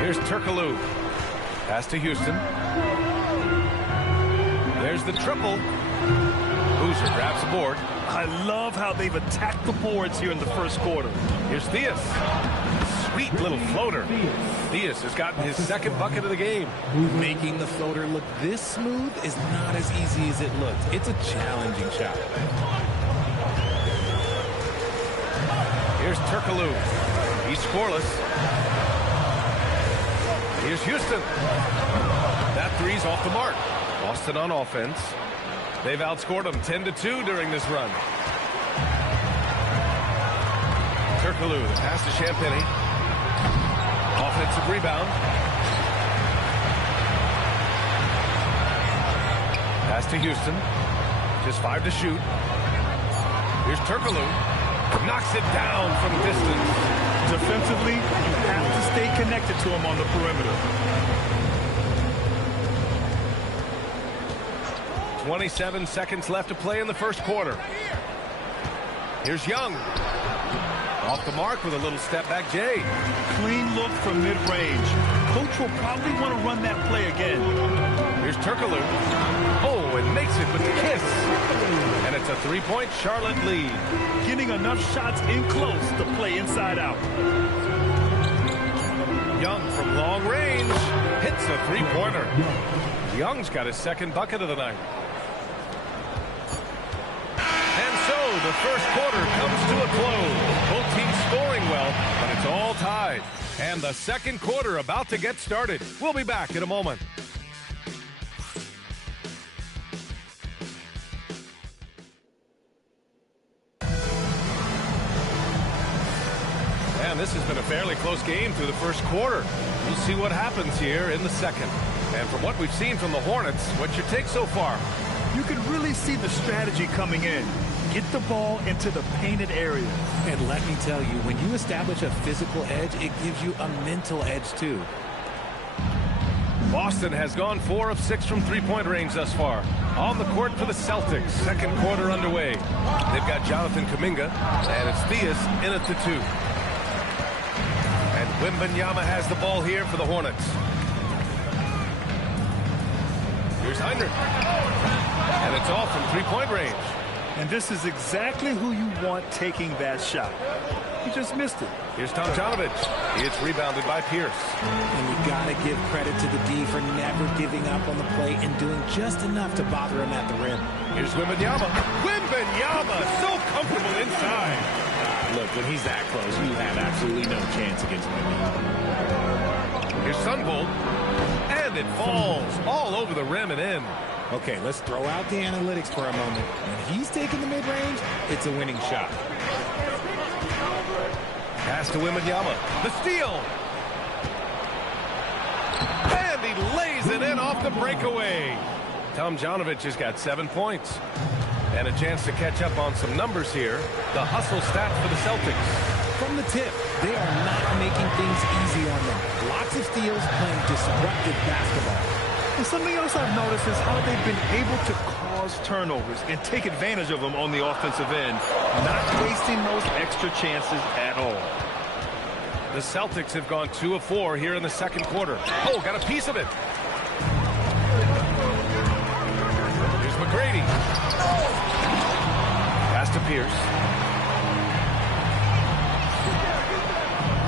Here's Turkoglu. Pass to Houston. There's the triple. Boozer grabs the board. I love how they've attacked the boards here in the first quarter. Here's Theus. Sweet little floater. Theus has gotten his second bucket of the game. Making the floater look this smooth is not as easy as it looks. It's a challenging shot. Here's Turkoglu. He's scoreless. Here's Houston. That three's off the mark. Boston on offense. They've outscored them 10-2 during this run. Turkoglu, the pass to Champagny. Offensive rebound. Pass to Houston. Just 5 to shoot. Here's Turkoglu. Knocks it down from distance. Defensively, you have to stay connected to him on the perimeter. 27 seconds left to play in the first quarter. Here's Young. Off the mark with a little step-back J. Clean look from mid-range. Coach will probably want to run that play again. Here's Turkoglu. Oh, and makes it with the kiss. And it's a three-point Charlotte lead. Getting enough shots in close to play inside out. Young from long range hits a three-pointer. Young's got his second bucket of the night. And so the first quarter comes to a close. Both teams scoring well, but it's all tied. And the second quarter about to get started. We'll be back in a moment. And this has been a fairly close game through the first quarter. We'll see what happens here in the second. And from what we've seen from the Hornets, what's your take so far? You can really see the strategy coming in. Get the ball into the painted area. And let me tell you, when you establish a physical edge, it gives you a mental edge too. Boston has gone 4 of 6 from three-point range thus far. On the court for the Celtics, second quarter underway. They've got Jonathan Kuminga, and it's Theus in at the 2. And Wembanyama has the ball here for the Hornets. Here's Heinrich. And it's all from three-point range. And this is exactly who you want taking that shot. He just missed it. Here's Tomjanovich. It's rebounded by Pierce. And you got to give credit to the D for never giving up on the play and doing just enough to bother him at the rim. Here's Wembanyama. Wembanyama, so comfortable inside. Look, when he's that close, you have absolutely no chance against Wemby. Here's Sunvolt. And it falls all over the rim and in. Okay, let's throw out the analytics for a moment. When he's taking the mid-range, it's a winning shot. Pass to Wemby. The steal. And he lays it in off the breakaway. Tomjanovich has got 7 points. And a chance to catch up on some numbers here. The hustle stats for the Celtics. From the tip, they are not making things easy on them. Lots of steals, playing disruptive basketball. And something else I've noticed is how they've been able to cause turnovers and take advantage of them on the offensive end, not wasting those extra chances at all. The Celtics have gone 2 of 4 here in the second quarter. Oh, got a piece of it. Here's McGrady. Pass to Pierce.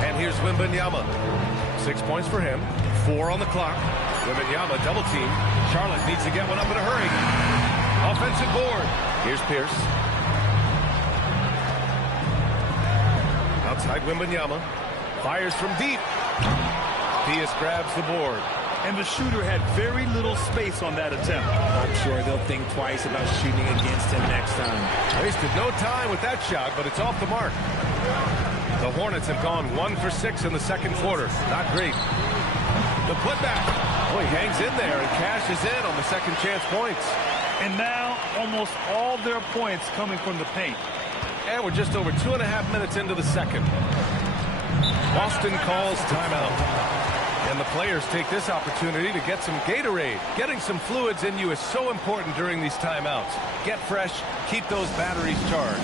And here's Wemby. 6 points for him. 4 on the clock. Wemby double team. Charlotte needs to get one up in a hurry. Offensive board. Here's Pierce. Outside Wemby. Fires from deep. Diaz grabs the board. And the shooter had very little space on that attempt. I'm sure they'll think twice about shooting against him next time. Wasted no time with that shot, but it's off the mark. The Hornets have gone 1 for 6 in the second quarter. Not great. The putback. Oh, he hangs in there and cashes in on the second chance points. And now almost all their points coming from the paint. And we're just over 2.5 minutes into the second. Boston calls timeout. And the players take this opportunity to get some Gatorade. Getting some fluids in you is so important during these timeouts. Get fresh, keep those batteries charged.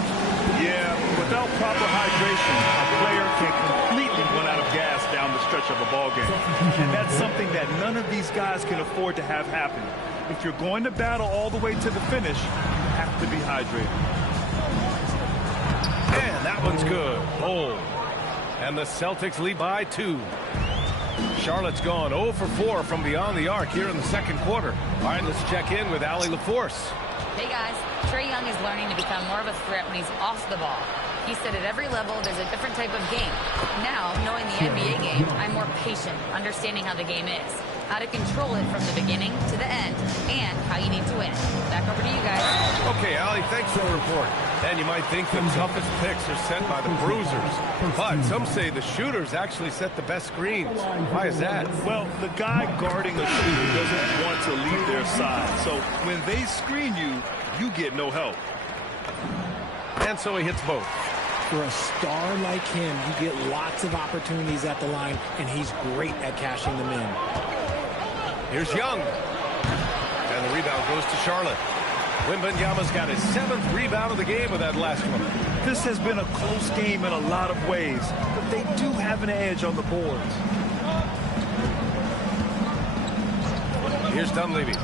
Yeah, without proper hydration, a player can completely run out of gas down the stretch of a ball game. And that's something that none of these guys can afford to have happen. If you're going to battle all the way to the finish, you have to be hydrated. And that one's good. Oh. And the Celtics lead by 2. Charlotte's gone 0 for 4 from beyond the arc here in the second quarter. All right, let's check in with Allie LaForce. Hey, guys. Trae Young is learning to become more of a threat when he's off the ball. He said at every level there's a different type of game. Now, knowing the NBA game, I'm more patient, understanding how the game is, how to control it from the beginning to the end, and how you need to win. Back over to you guys. Okay, Allie, thanks for the report. And you might think the toughest picks are set by the bruisers. But some say the shooters actually set the best screens. Why is that? Well, the guy guarding the shooter doesn't want to leave their side. So when they screen you, you get no help. And so he hits both. For a star like him, you get lots of opportunities at the line, and he's great at cashing them in. Here's Young. And the rebound goes to Charlotte. Wembanyama's got his 7th rebound of the game with that last one. This has been a close game in a lot of ways, but they do have an edge on the boards. Here's Dunleavy.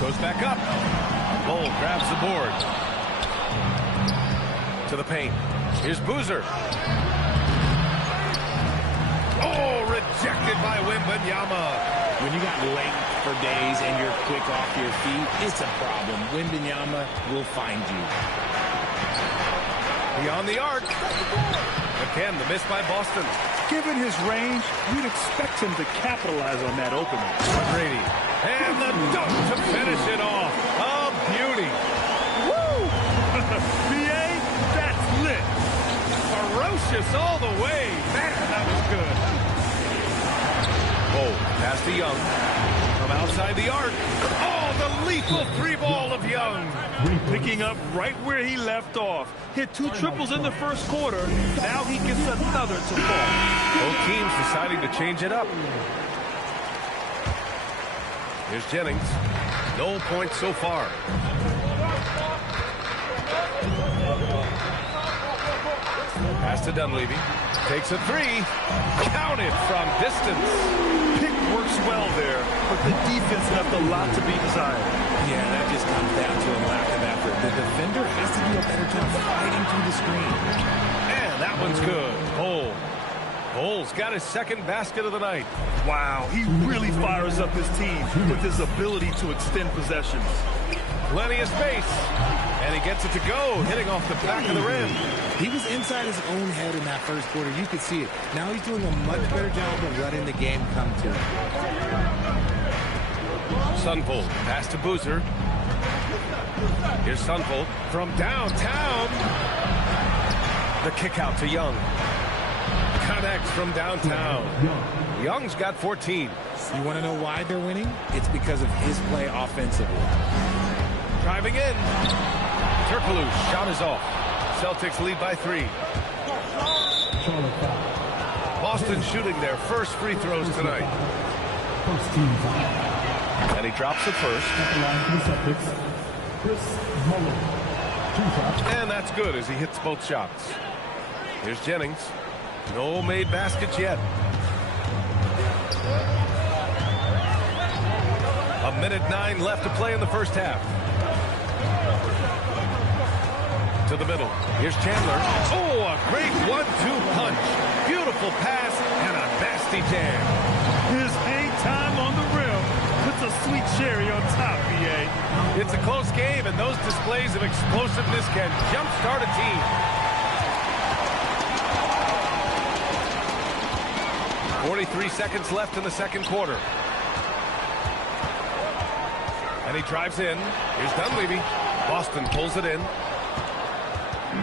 Goes back up. Bull grabs the board. To the paint. Here's Boozer. Oh, rejected by Wembanyama. When you got length for days and you're quick off your feet, it's a problem. Wembanyama will find you. Beyond the arc. Again, the miss by Boston. Given his range, you'd expect him to capitalize on that opening. McGrady. And the dunk to finish it off. A beauty. Woo! BA, that's lit. Ferocious all the way. Man, that was good. Oh, pass to Young. From outside the arc. Oh, the lethal 3-ball of Young. Picking up right where he left off. Hit 2 triples in the first quarter. Now he gets another to fall. Both teams deciding to change it up. Here's Jennings. No points so far. Pass to Dunleavy. Takes a 3. Counted from distance. Pick works well there, but the defense left a lot to be desired. Yeah, that just comes down to a lack of effort. The defender has to do a better job fighting through the screen. And that one's good. Bull's got his 2nd basket of the night. Wow, he really fires up his team with his ability to extend possessions. Plenty of space. And he gets it to go, hitting off the back of the rim. He was inside his own head in that first quarter. You could see it. Now he's doing a much better job of letting the game come to him. Sunvolt, pass to Boozer. Here's Sunvolt from downtown. The kick out to Young. Connects from downtown. Young's got 14. You want to know why they're winning? It's because of his play offensively. Driving in. Turkoglu's shot is off. Celtics lead by 3. Boston shooting their first free throws tonight. And he drops it first. And that's good as he hits both shots. Here's Jennings. No made baskets yet. A minute 9 left to play in the first half. To the middle. Here's Chandler. Oh, a great 1-2 punch. Beautiful pass and a nasty jam. His hang time on the rim puts a sweet cherry on top, BA. It's a close game, and those displays of explosiveness can jumpstart a team. .43 seconds left in the second quarter. And he drives in. Here's Dunleavy. Boston pulls it in.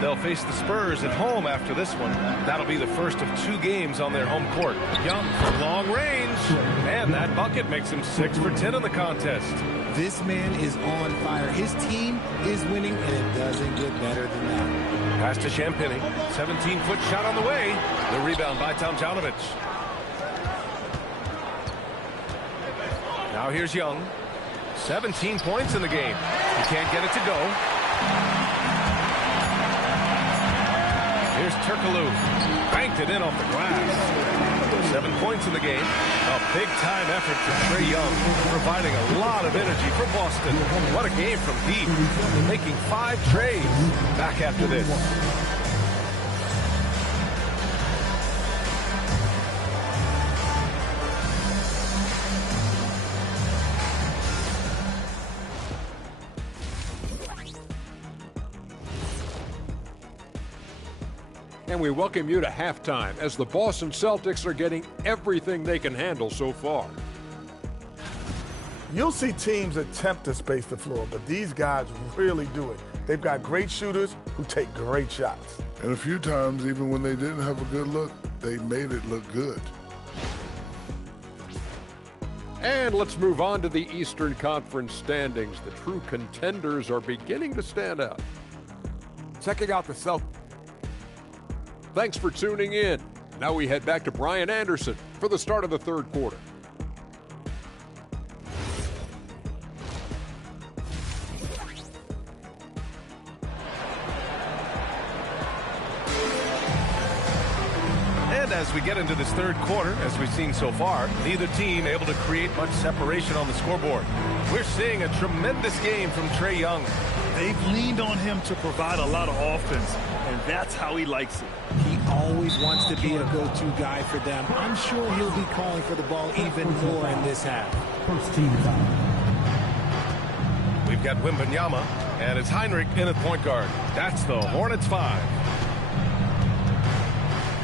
They'll face the Spurs at home after this one. That'll be the first of 2 games on their home court. Young from long range. And that bucket makes him 6 for 10 in the contest. This man is on fire. His team is winning, and it doesn't get better than that. Pass to Champagny. 17-foot shot on the way. The rebound by Tomjanovich. Now here's Young. 17 points in the game. He can't get it to go. Here's Turkoglu. Banked it in off the glass. 7 points in the game. A big-time effort from Trae Young, providing a lot of energy for Boston. What a game from deep. Making 5 trays. Back after this. And we welcome you to halftime as the Boston Celtics are getting everything they can handle so far. You'll see teams attempt to space the floor, but these guys really do it. They've got great shooters who take great shots. And a few times, even when they didn't have a good look, they made it look good. And let's move on to the Eastern Conference standings. The true contenders are beginning to stand out. Checking out the Celtics. Thanks for tuning in. Now we head back to Brian Anderson for the start of the third quarter. And as we get into this third quarter, as we've seen so far, neither team able to create much separation on the scoreboard. We're seeing a tremendous game from Trae Young. They've leaned on him to provide a lot of offense, and that's how he likes it. He always wants to be a go-to guy for them. I'm sure he'll be calling for the ball even more in this half. First team foul. We've got Wembanyama, and it's Heinrich in at point guard. That's the Hornets 5.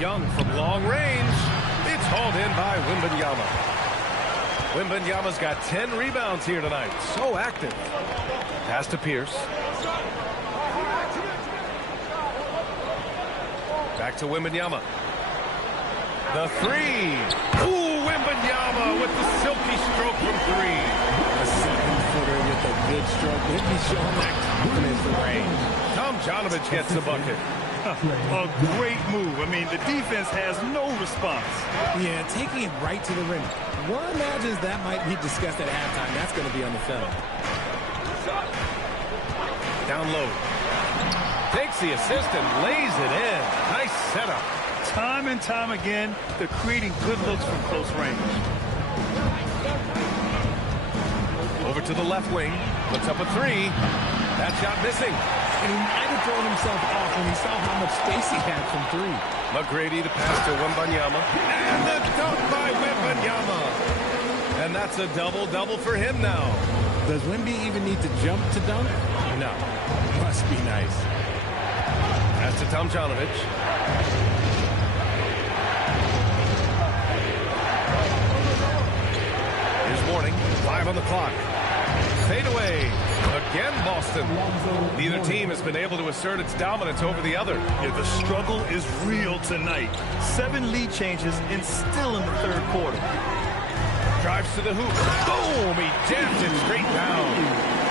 Young from long range. It's hauled in by Wembanyama. Wembanyama's got 10 rebounds here tonight. So active. Pass to Pierce. Back to Wembanyama. The 3. Ooh, Wembanyama with the silky stroke from 3. A 7-footer with a good stroke. Let me show him that confidence in range. Tomjanovich gets the bucket. A great move. I mean, the defense has no response. Yeah, taking it right to the rim. One imagines that might be discussed at halftime. That's going to be on the film. Down low. Takes the assist and lays it in. Nice setup. Time and time again, they're creating good looks from close range. Over to the left wing. Puts up a 3. That shot missing. And he might have thrown himself off when he saw how much space he had from 3. McGrady to pass to Wembanyama. And the dunk by Wembanyama. And that's a double-double for him now. Does Wemby even need to jump to dunk? No. Must be nice. Pass to Tomjanovich. Here's Warning. 5 on the clock. fadeaway. Again, Boston. Neither team has been able to assert its dominance over the other. Yeah, the struggle is real tonight. 7 lead changes and still in the third quarter. Drives to the hoop. Boom! He jammed it straight down.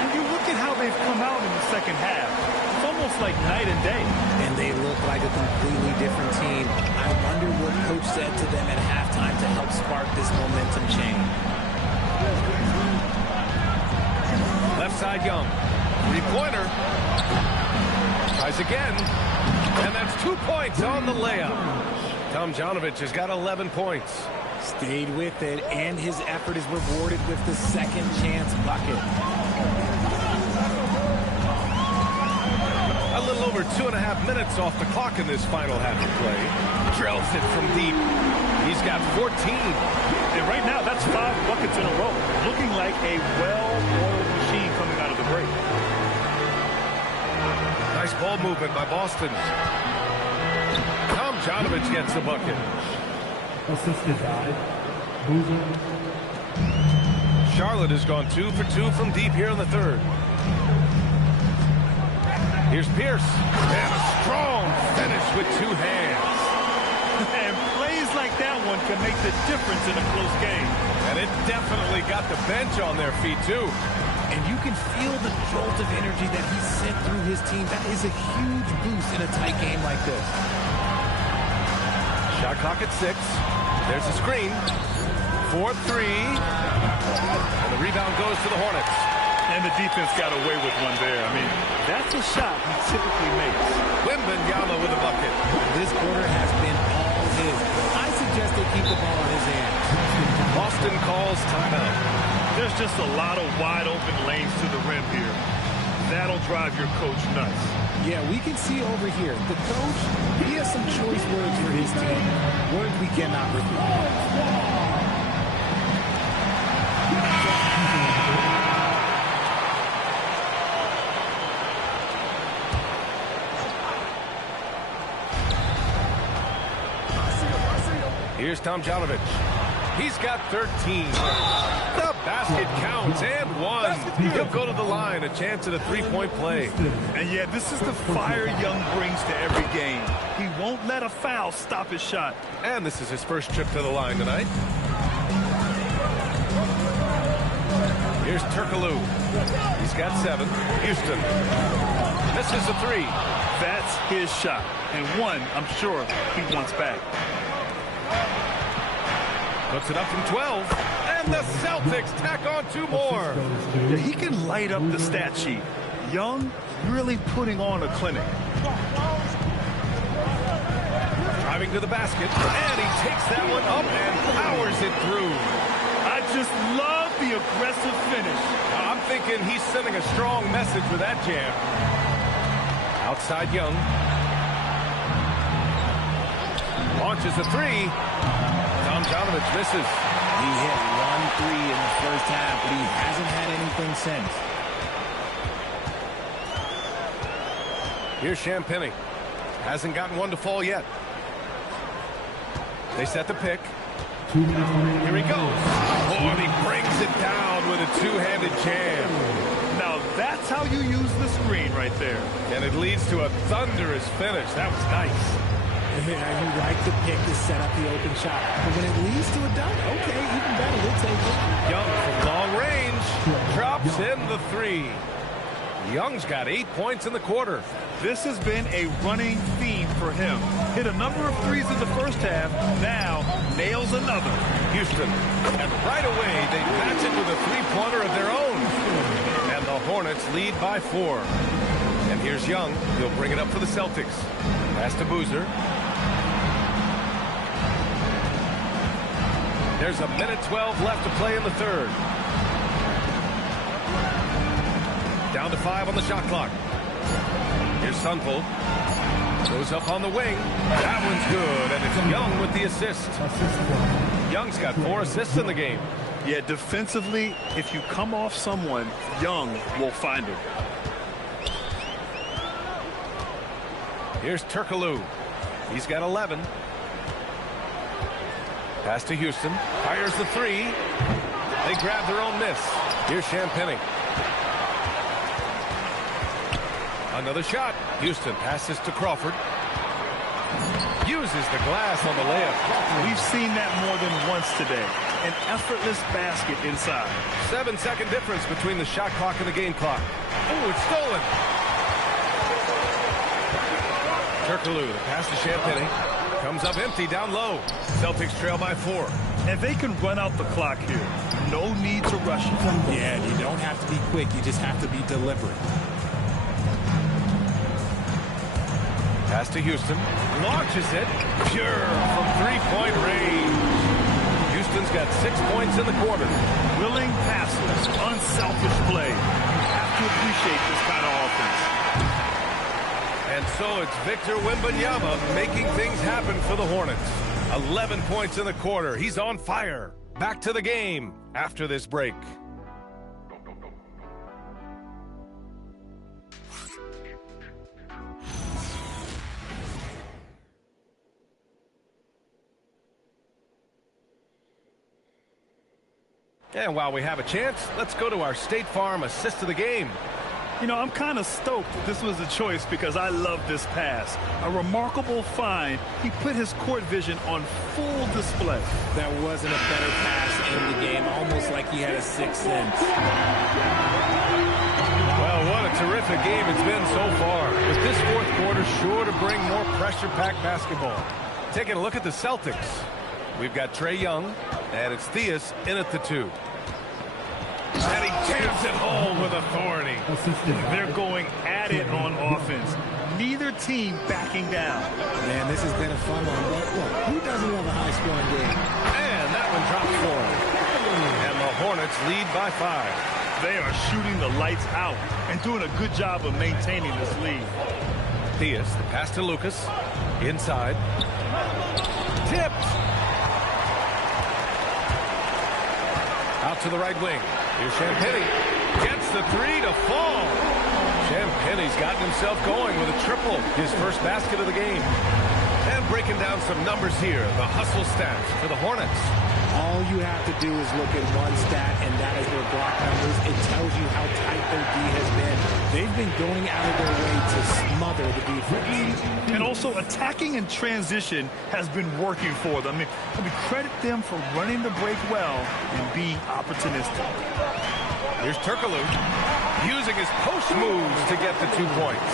And you look at how they've come out in the second half. It's almost like night and day. And they look like a completely different team. I wonder what coach said to them at halftime to help spark this momentum change. Left side, Young. 3-pointer. Tries again. And that's 2 points on the layup. Tomjanovich has got 11 points. Stayed with it, and his effort is rewarded with the second chance bucket. A little over 2.5 minutes off the clock in this final half of play. Drills it from deep. He's got 14. And right now, that's 5 buckets in a row. Looking like a well-oiled machine coming out of the break. Nice ball movement by Boston. Tomjanovich gets the bucket. Assisted by Boozer. Charlotte has gone 2 for 2 from deep here in the third. Here's Pierce. And a strong finish with 2 hands. And plays like that one can make the difference in a close game. And it definitely got the bench on their feet, too. And you can feel the jolt of energy that he sent through his team. That is a huge boost in a tight game like this. Shot clock at 6. There's a screen. 4-3. And the rebound goes to the Hornets. And the defense got away with one there. I mean, that's a shot he typically makes. Wemby with a bucket. This quarter has been all his. I suggest they keep the ball in his hands. Boston calls timeout. There's just a lot of wide open lanes to the rim here. That'll drive your coach nuts. Yeah, we can see over here. The coach, he has some choice words for his team. Words we cannot repeat. Here's Tomjanovich. He's got 13. The basket counts and 1. He'll go to the line. A chance at a 3-point play. And yeah, this is the fire Young brings to every game. He won't let a foul stop his shot. And this is his first trip to the line tonight. Here's Turkoglu. He's got 7. Houston. Misses a 3. That's his shot. And 1, I'm sure, he wants back. Puts it up from 12. And the Celtics tack on 2 more. Yeah, he can light up the stat sheet. Young really putting on a clinic. Driving to the basket. And he takes that one up and powers it through. I just love the aggressive finish. I'm thinking he's sending a strong message with that jam. Outside Young. Launches a 3. Tomjanovich misses. He hit 1 3 in the first half, but he hasn't had anything since. Here's Champagny. Hasn't gotten one to fall yet. They set the pick. Here he goes. Oh, and he brings it down with a 2-handed jam. Now that's how you use the screen right there. And it leads to a thunderous finish. That was nice. Yeah, you like the pick to set up the open shot. But when it leads to a dunk, okay, even better, we'll take it. Young from long range drops in the 3. Young's got 8 points in the quarter. This has been a running theme for him. Hit a number of 3s in the first half. Now nails another. Houston. And right away, they match it with a 3-pointer of their own. And the Hornets lead by 4. And here's Young. He'll bring it up for the Celtics. Pass to Boozer. There's a minute 12 left to play in the third. Down to 5 on the shot clock. Here's Sunvold. Goes up on the wing. That one's good, and it's Young with the assist. Young's got 4 assists in the game. Yeah, defensively, if you come off someone, Young will find him. Here's Turkoglu. He's got 11. Pass to Houston. Fires the 3. They grab their own miss. Here's Champagny. Another shot. Houston passes to Crawford. Uses the glass on the layup. We've seen that more than once today. An effortless basket inside. 7-second difference between the shot clock and the game clock. Oh, it's stolen. Turkoglu, the pass to Champagny. Comes up empty down low. Celtics trail by 4. And they can run out the clock here. No need to rush it. Yeah, you don't have to be quick. You just have to be deliberate. Pass to Houston. Launches it. Pure from three-point range. Houston's got 6 points in the quarter. Willing passes. Unselfish play. You have to appreciate this kind of offense. And so it's Victor Wembanyama making things happen for the Hornets. 11 points in the quarter. He's on fire. Back to the game after this break. And while we have a chance, let's go to our State Farm assist of the game. You know, I'm kind of stoked that this was a choice because I love this pass. A remarkable find. He put his court vision on full display. That wasn't a better pass in the game, almost like he had a sixth sense. Well, what a terrific game it's been so far. With this fourth quarter sure to bring more pressure-packed basketball. Taking a look at the Celtics. We've got Trae Young, and it's Theus in at the 2. And he jams it home with authority. They're going at it on offense. Neither team backing down. Man, this has been a fun one. But look, who doesn't love a high-scoring game? And that one dropped for him. And the Hornets lead by 5. They are shooting the lights out and doing a good job of maintaining this lead. Theus, the pass to Lucas. Inside. Tipped. Out to the right wing. Here's Champagny. Gets the 3 to fall. Champagny's gotten himself going with a triple. His first basket of the game. And breaking down some numbers here. The hustle stats for the Hornets. All you have to do is look at one stat, and that is their block numbers. It tells you how tight their D has been. They've been going out of their way to smother the defense. And also attacking in transition has been working for them. I mean, credit them for running the break well and being opportunistic. Here's Turkoglu using his post moves to get the 2 points.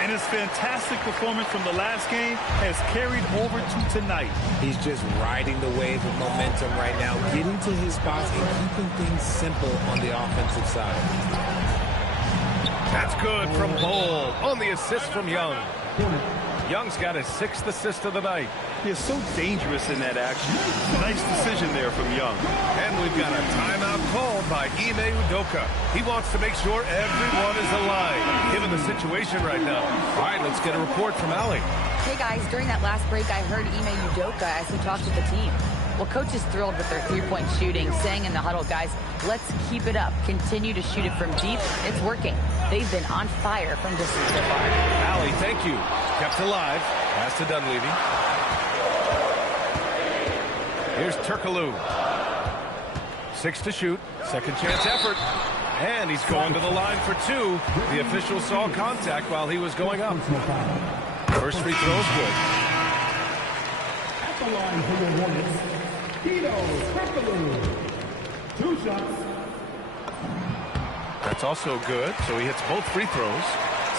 And his fantastic performance from the last game has carried over to tonight. He's just riding the wave of momentum right now, getting to his spots and keeping things simple on the offensive side. That's good from Bol on the assist from Young. Young's got his 6th assist of the night. He is so dangerous in that action. Nice decision there from Young. And we've got a timeout called by Ime Udoka. He wants to make sure everyone is alive, given the situation right now. All right, let's get a report from Allie. Hey, guys, during that last break, I heard Ime Udoka as he talked with the team. Well, coach is thrilled with their three-point shooting, saying in the huddle, guys, let's keep it up. Continue to shoot it from deep. It's working. They've been on fire from distance so far. Allie, thank you. Kept alive. Pass to Dunleavy. Here's Turkoglu. 6 to shoot. Second chance effort. And he's going to the line for 2. The official saw contact while he was going up. First free throw is good. At the line for the Hornets, Turkoglu. 2 shots. That's also good, so he hits both free throws.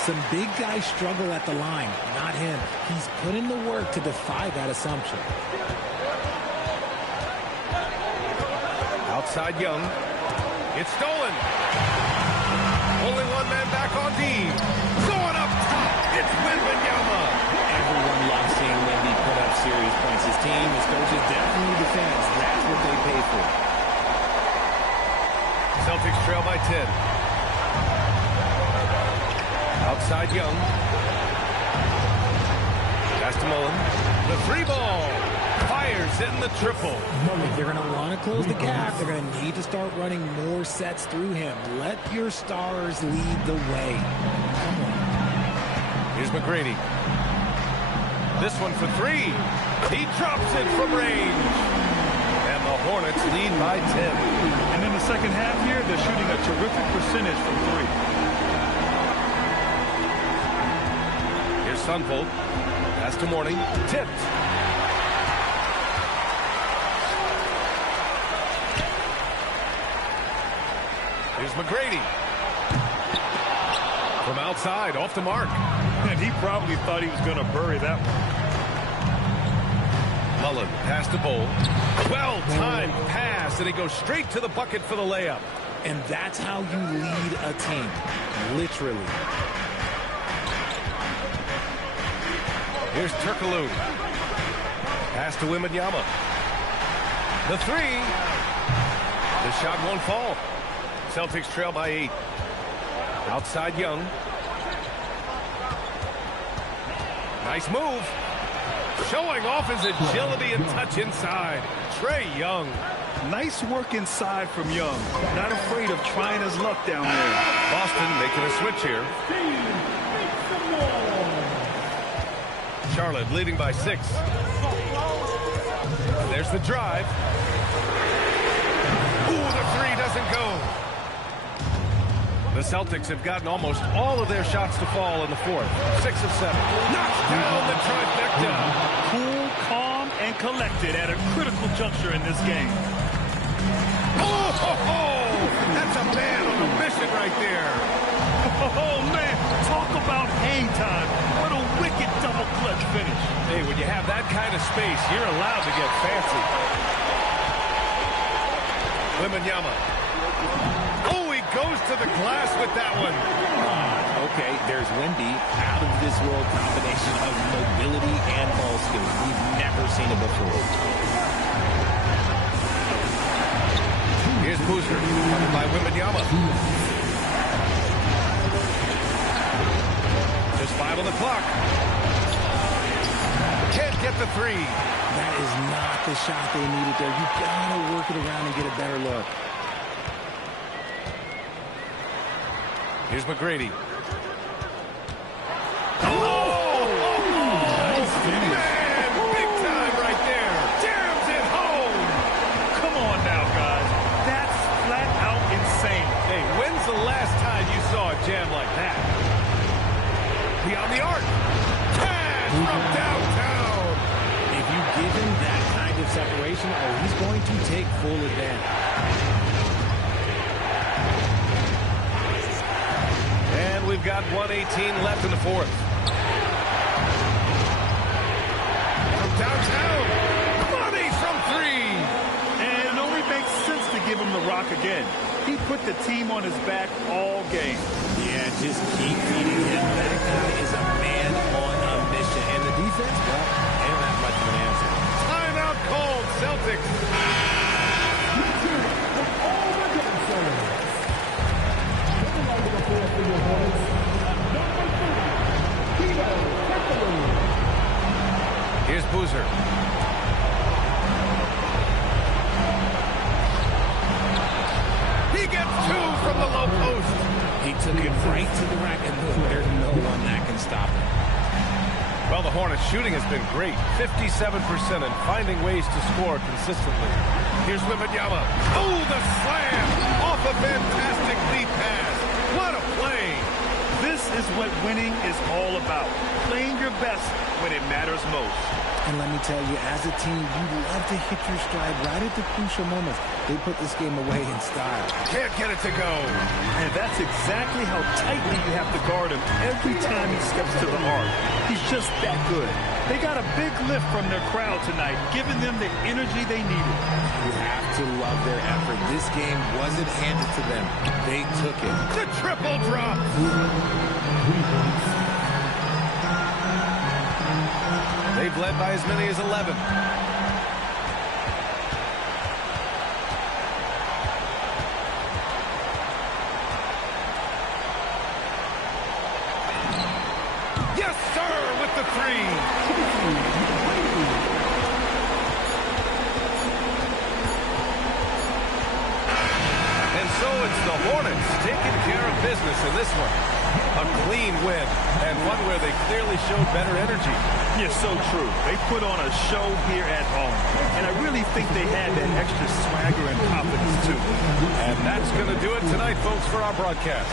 Some big guys struggle at the line, not him. He's put in the work to defy that assumption. Outside Young. It's stolen. Only one man back on D. Going up top. It's Wembanyama. Everyone loves seeing Wemby put up serious points. His team, his coaches definitely defense. That's what they pay for. Celtics trail by 10. Outside Young. Pass to Mullen. The 3 ball. Fires in the triple. If they're going to want to close the gap, they're going to need to start running more sets through him. Let your stars lead the way. Come on. Here's McGrady. This one for 3. He drops it from range. And the Hornets lead by 10. And in the second half here, they're shooting a terrific percentage from 3. Sunvolt. Pass to Morning. Tipped. Here's McGrady. From outside, off the mark. And he probably thought he was going to bury that one. Mullen, pass to Bowl. Well-timed pass, and he goes straight to the bucket for the layup. And that's how you lead a team, literally. Here's Turkoglu. Pass to Wemby. The three. The shot won't fall. Celtics trail by 8. Outside Young. Nice move. Showing off his agility and touch inside. Trae Young. Nice work inside from Young. Not afraid of trying his luck down there. Boston making a switch here. Charlotte leading by 6. There's the drive. Ooh, the three doesn't go. The Celtics have gotten almost all of their shots to fall in the 4th. 6 of 7. Knocks down the trifecta. Cool, calm, and collected at a critical juncture in this game. Oh, that's a man on a mission right there. Oh, man, talk about hang time. What a wicked double clutch finish. Hey, when you have that kind of space, you're allowed to get fancy. Wemby. Oh, he goes to the glass with that one. Okay, there's Wemby, out of this world combination of mobility and ball skills. We've never seen it before. Here's Boozer, covered by Wemby. Just 5 on the clock. Can't get the three. That is not the shot they needed there. You gotta work it around and get a better look. Here's McGrady. Nice finish. Man, big time right there. Jams it home. Come on now, guys. That's flat out insane. Hey, when's the last time you saw a jam like that? Beyond the arc. Pass from downtown. If you give him that kind of separation, oh, he's going to take full advantage. And we've got 1:18 left in the 4th. From downtown. Money from 3. And it only makes sense to give him the rock again. He put the team on his back all game. Yeah, just keep feeding him. That guy is a man on a mission. And the defense, well, they don't have much of an answer. Timeout called, Celtics. Here's Boozer. He gets 2 from the low post. He took it right to the rack, and there's no one that can stop him. Well, the Hornets shooting has been great. 57% and finding ways to score consistently. Here's Wemby. Oh, the slam off a fantastic lead pass. What a play. This is what winning is all about. Playing your best when it matters most. And let me tell you, as a team, you love to hit your stride right at the crucial moments. They put this game away in style. Can't get it to go. And that's exactly how tightly you have to guard him every time he steps to the arc. He's just that good. They got a big lift from their crowd tonight, giving them the energy they needed. You have to love their effort. This game wasn't handed to them. They took it. The triple drop. They've led by as many as 11. Yes, sir, with the 3. And so it's the Hornets taking care of business in this one. A clean win, and one where they clearly showed better energy. Yeah, so true. They put on a show here at home. And I really think they had that extra swagger and confidence, too. And that's going to do it tonight, folks, for our broadcast.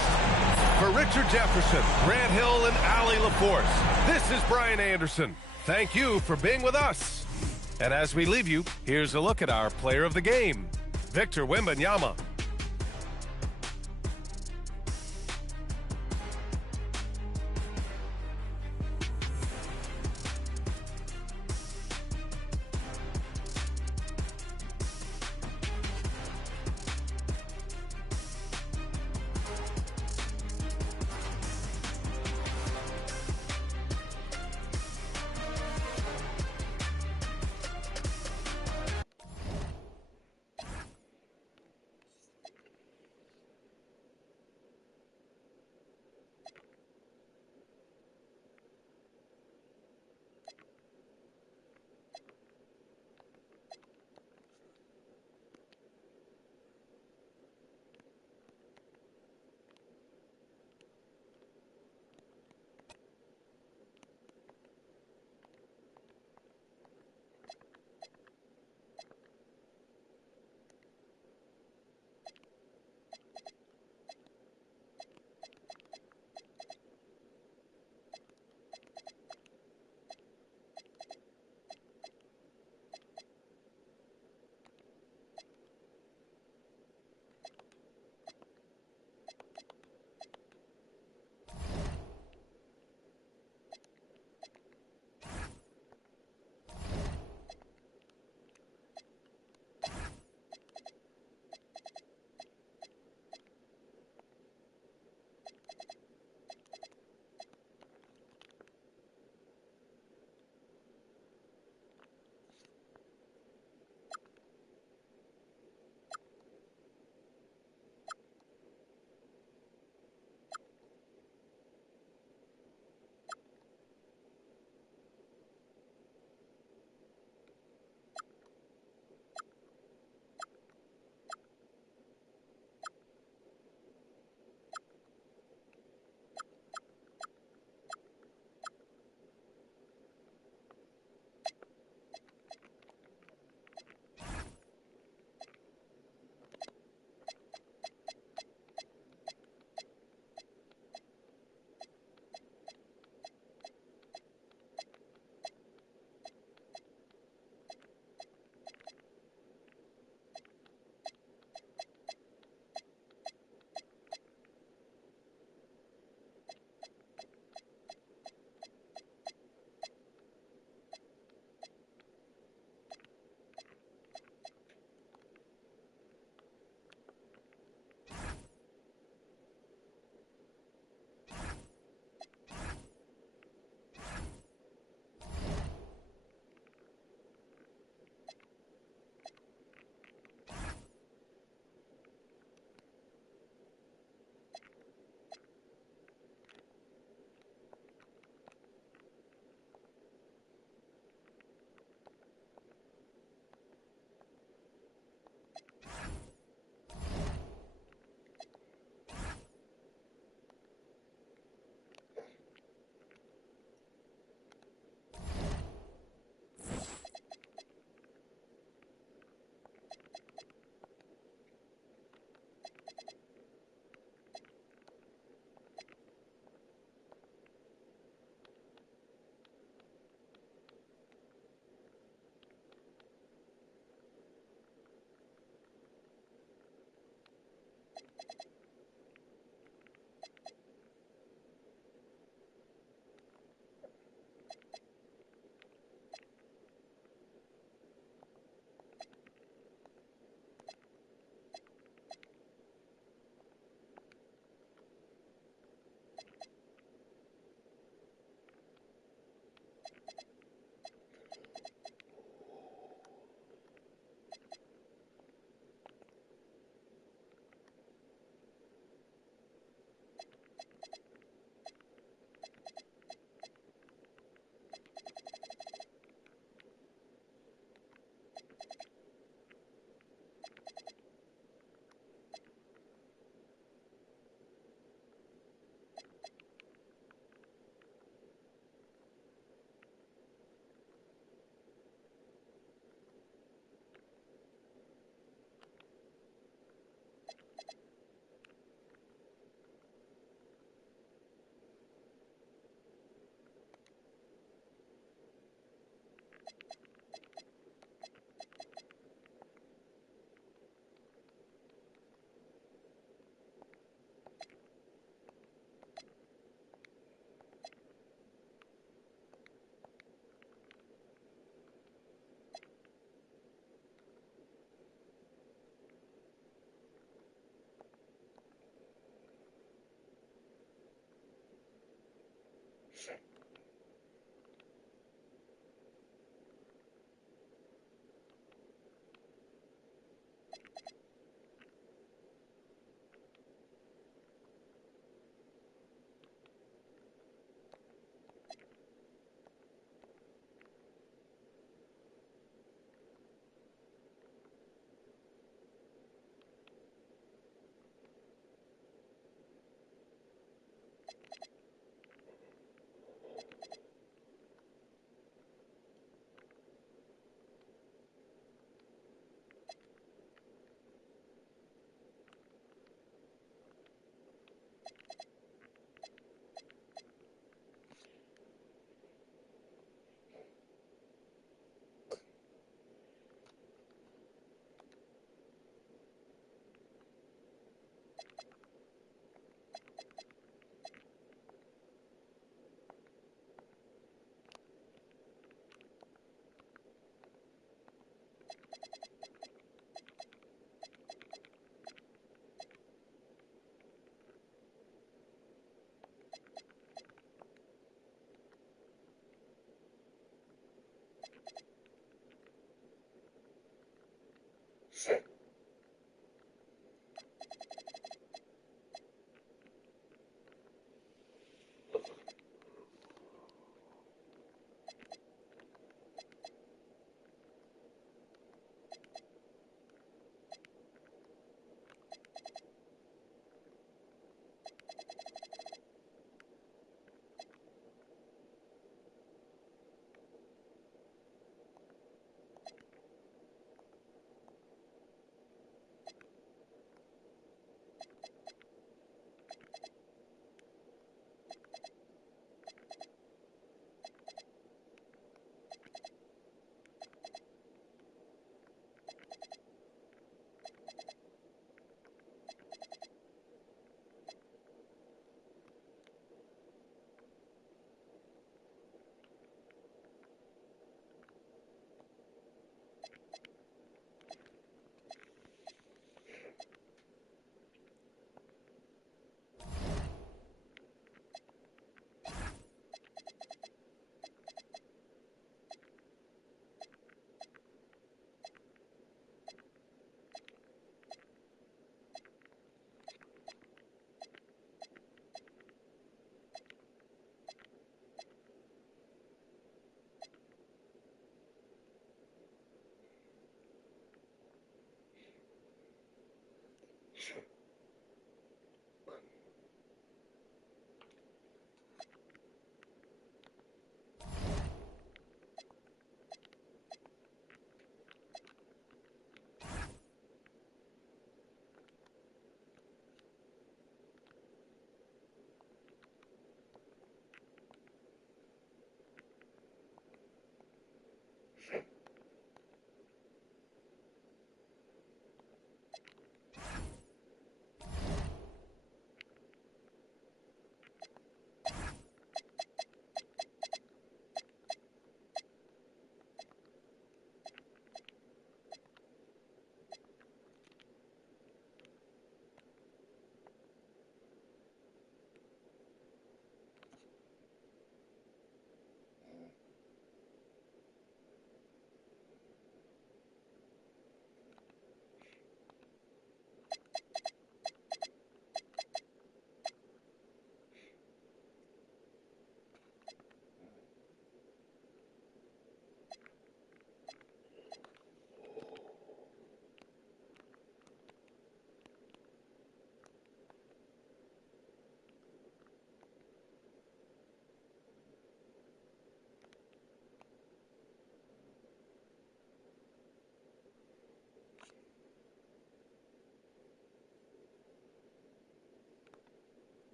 For Richard Jefferson, Grant Hill, and Allie LaForce, this is Brian Anderson. Thank you for being with us. And as we leave you, here's a look at our player of the game, Victor Wembanyama.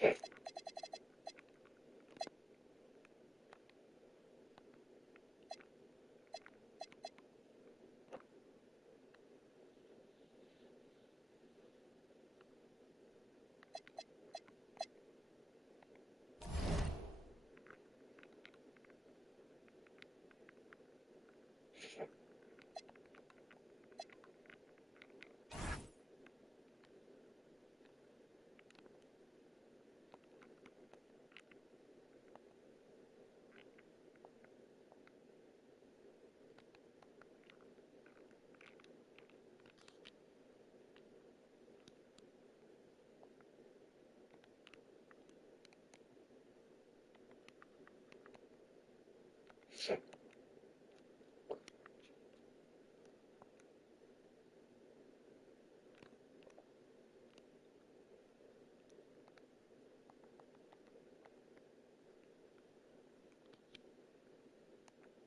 Shit.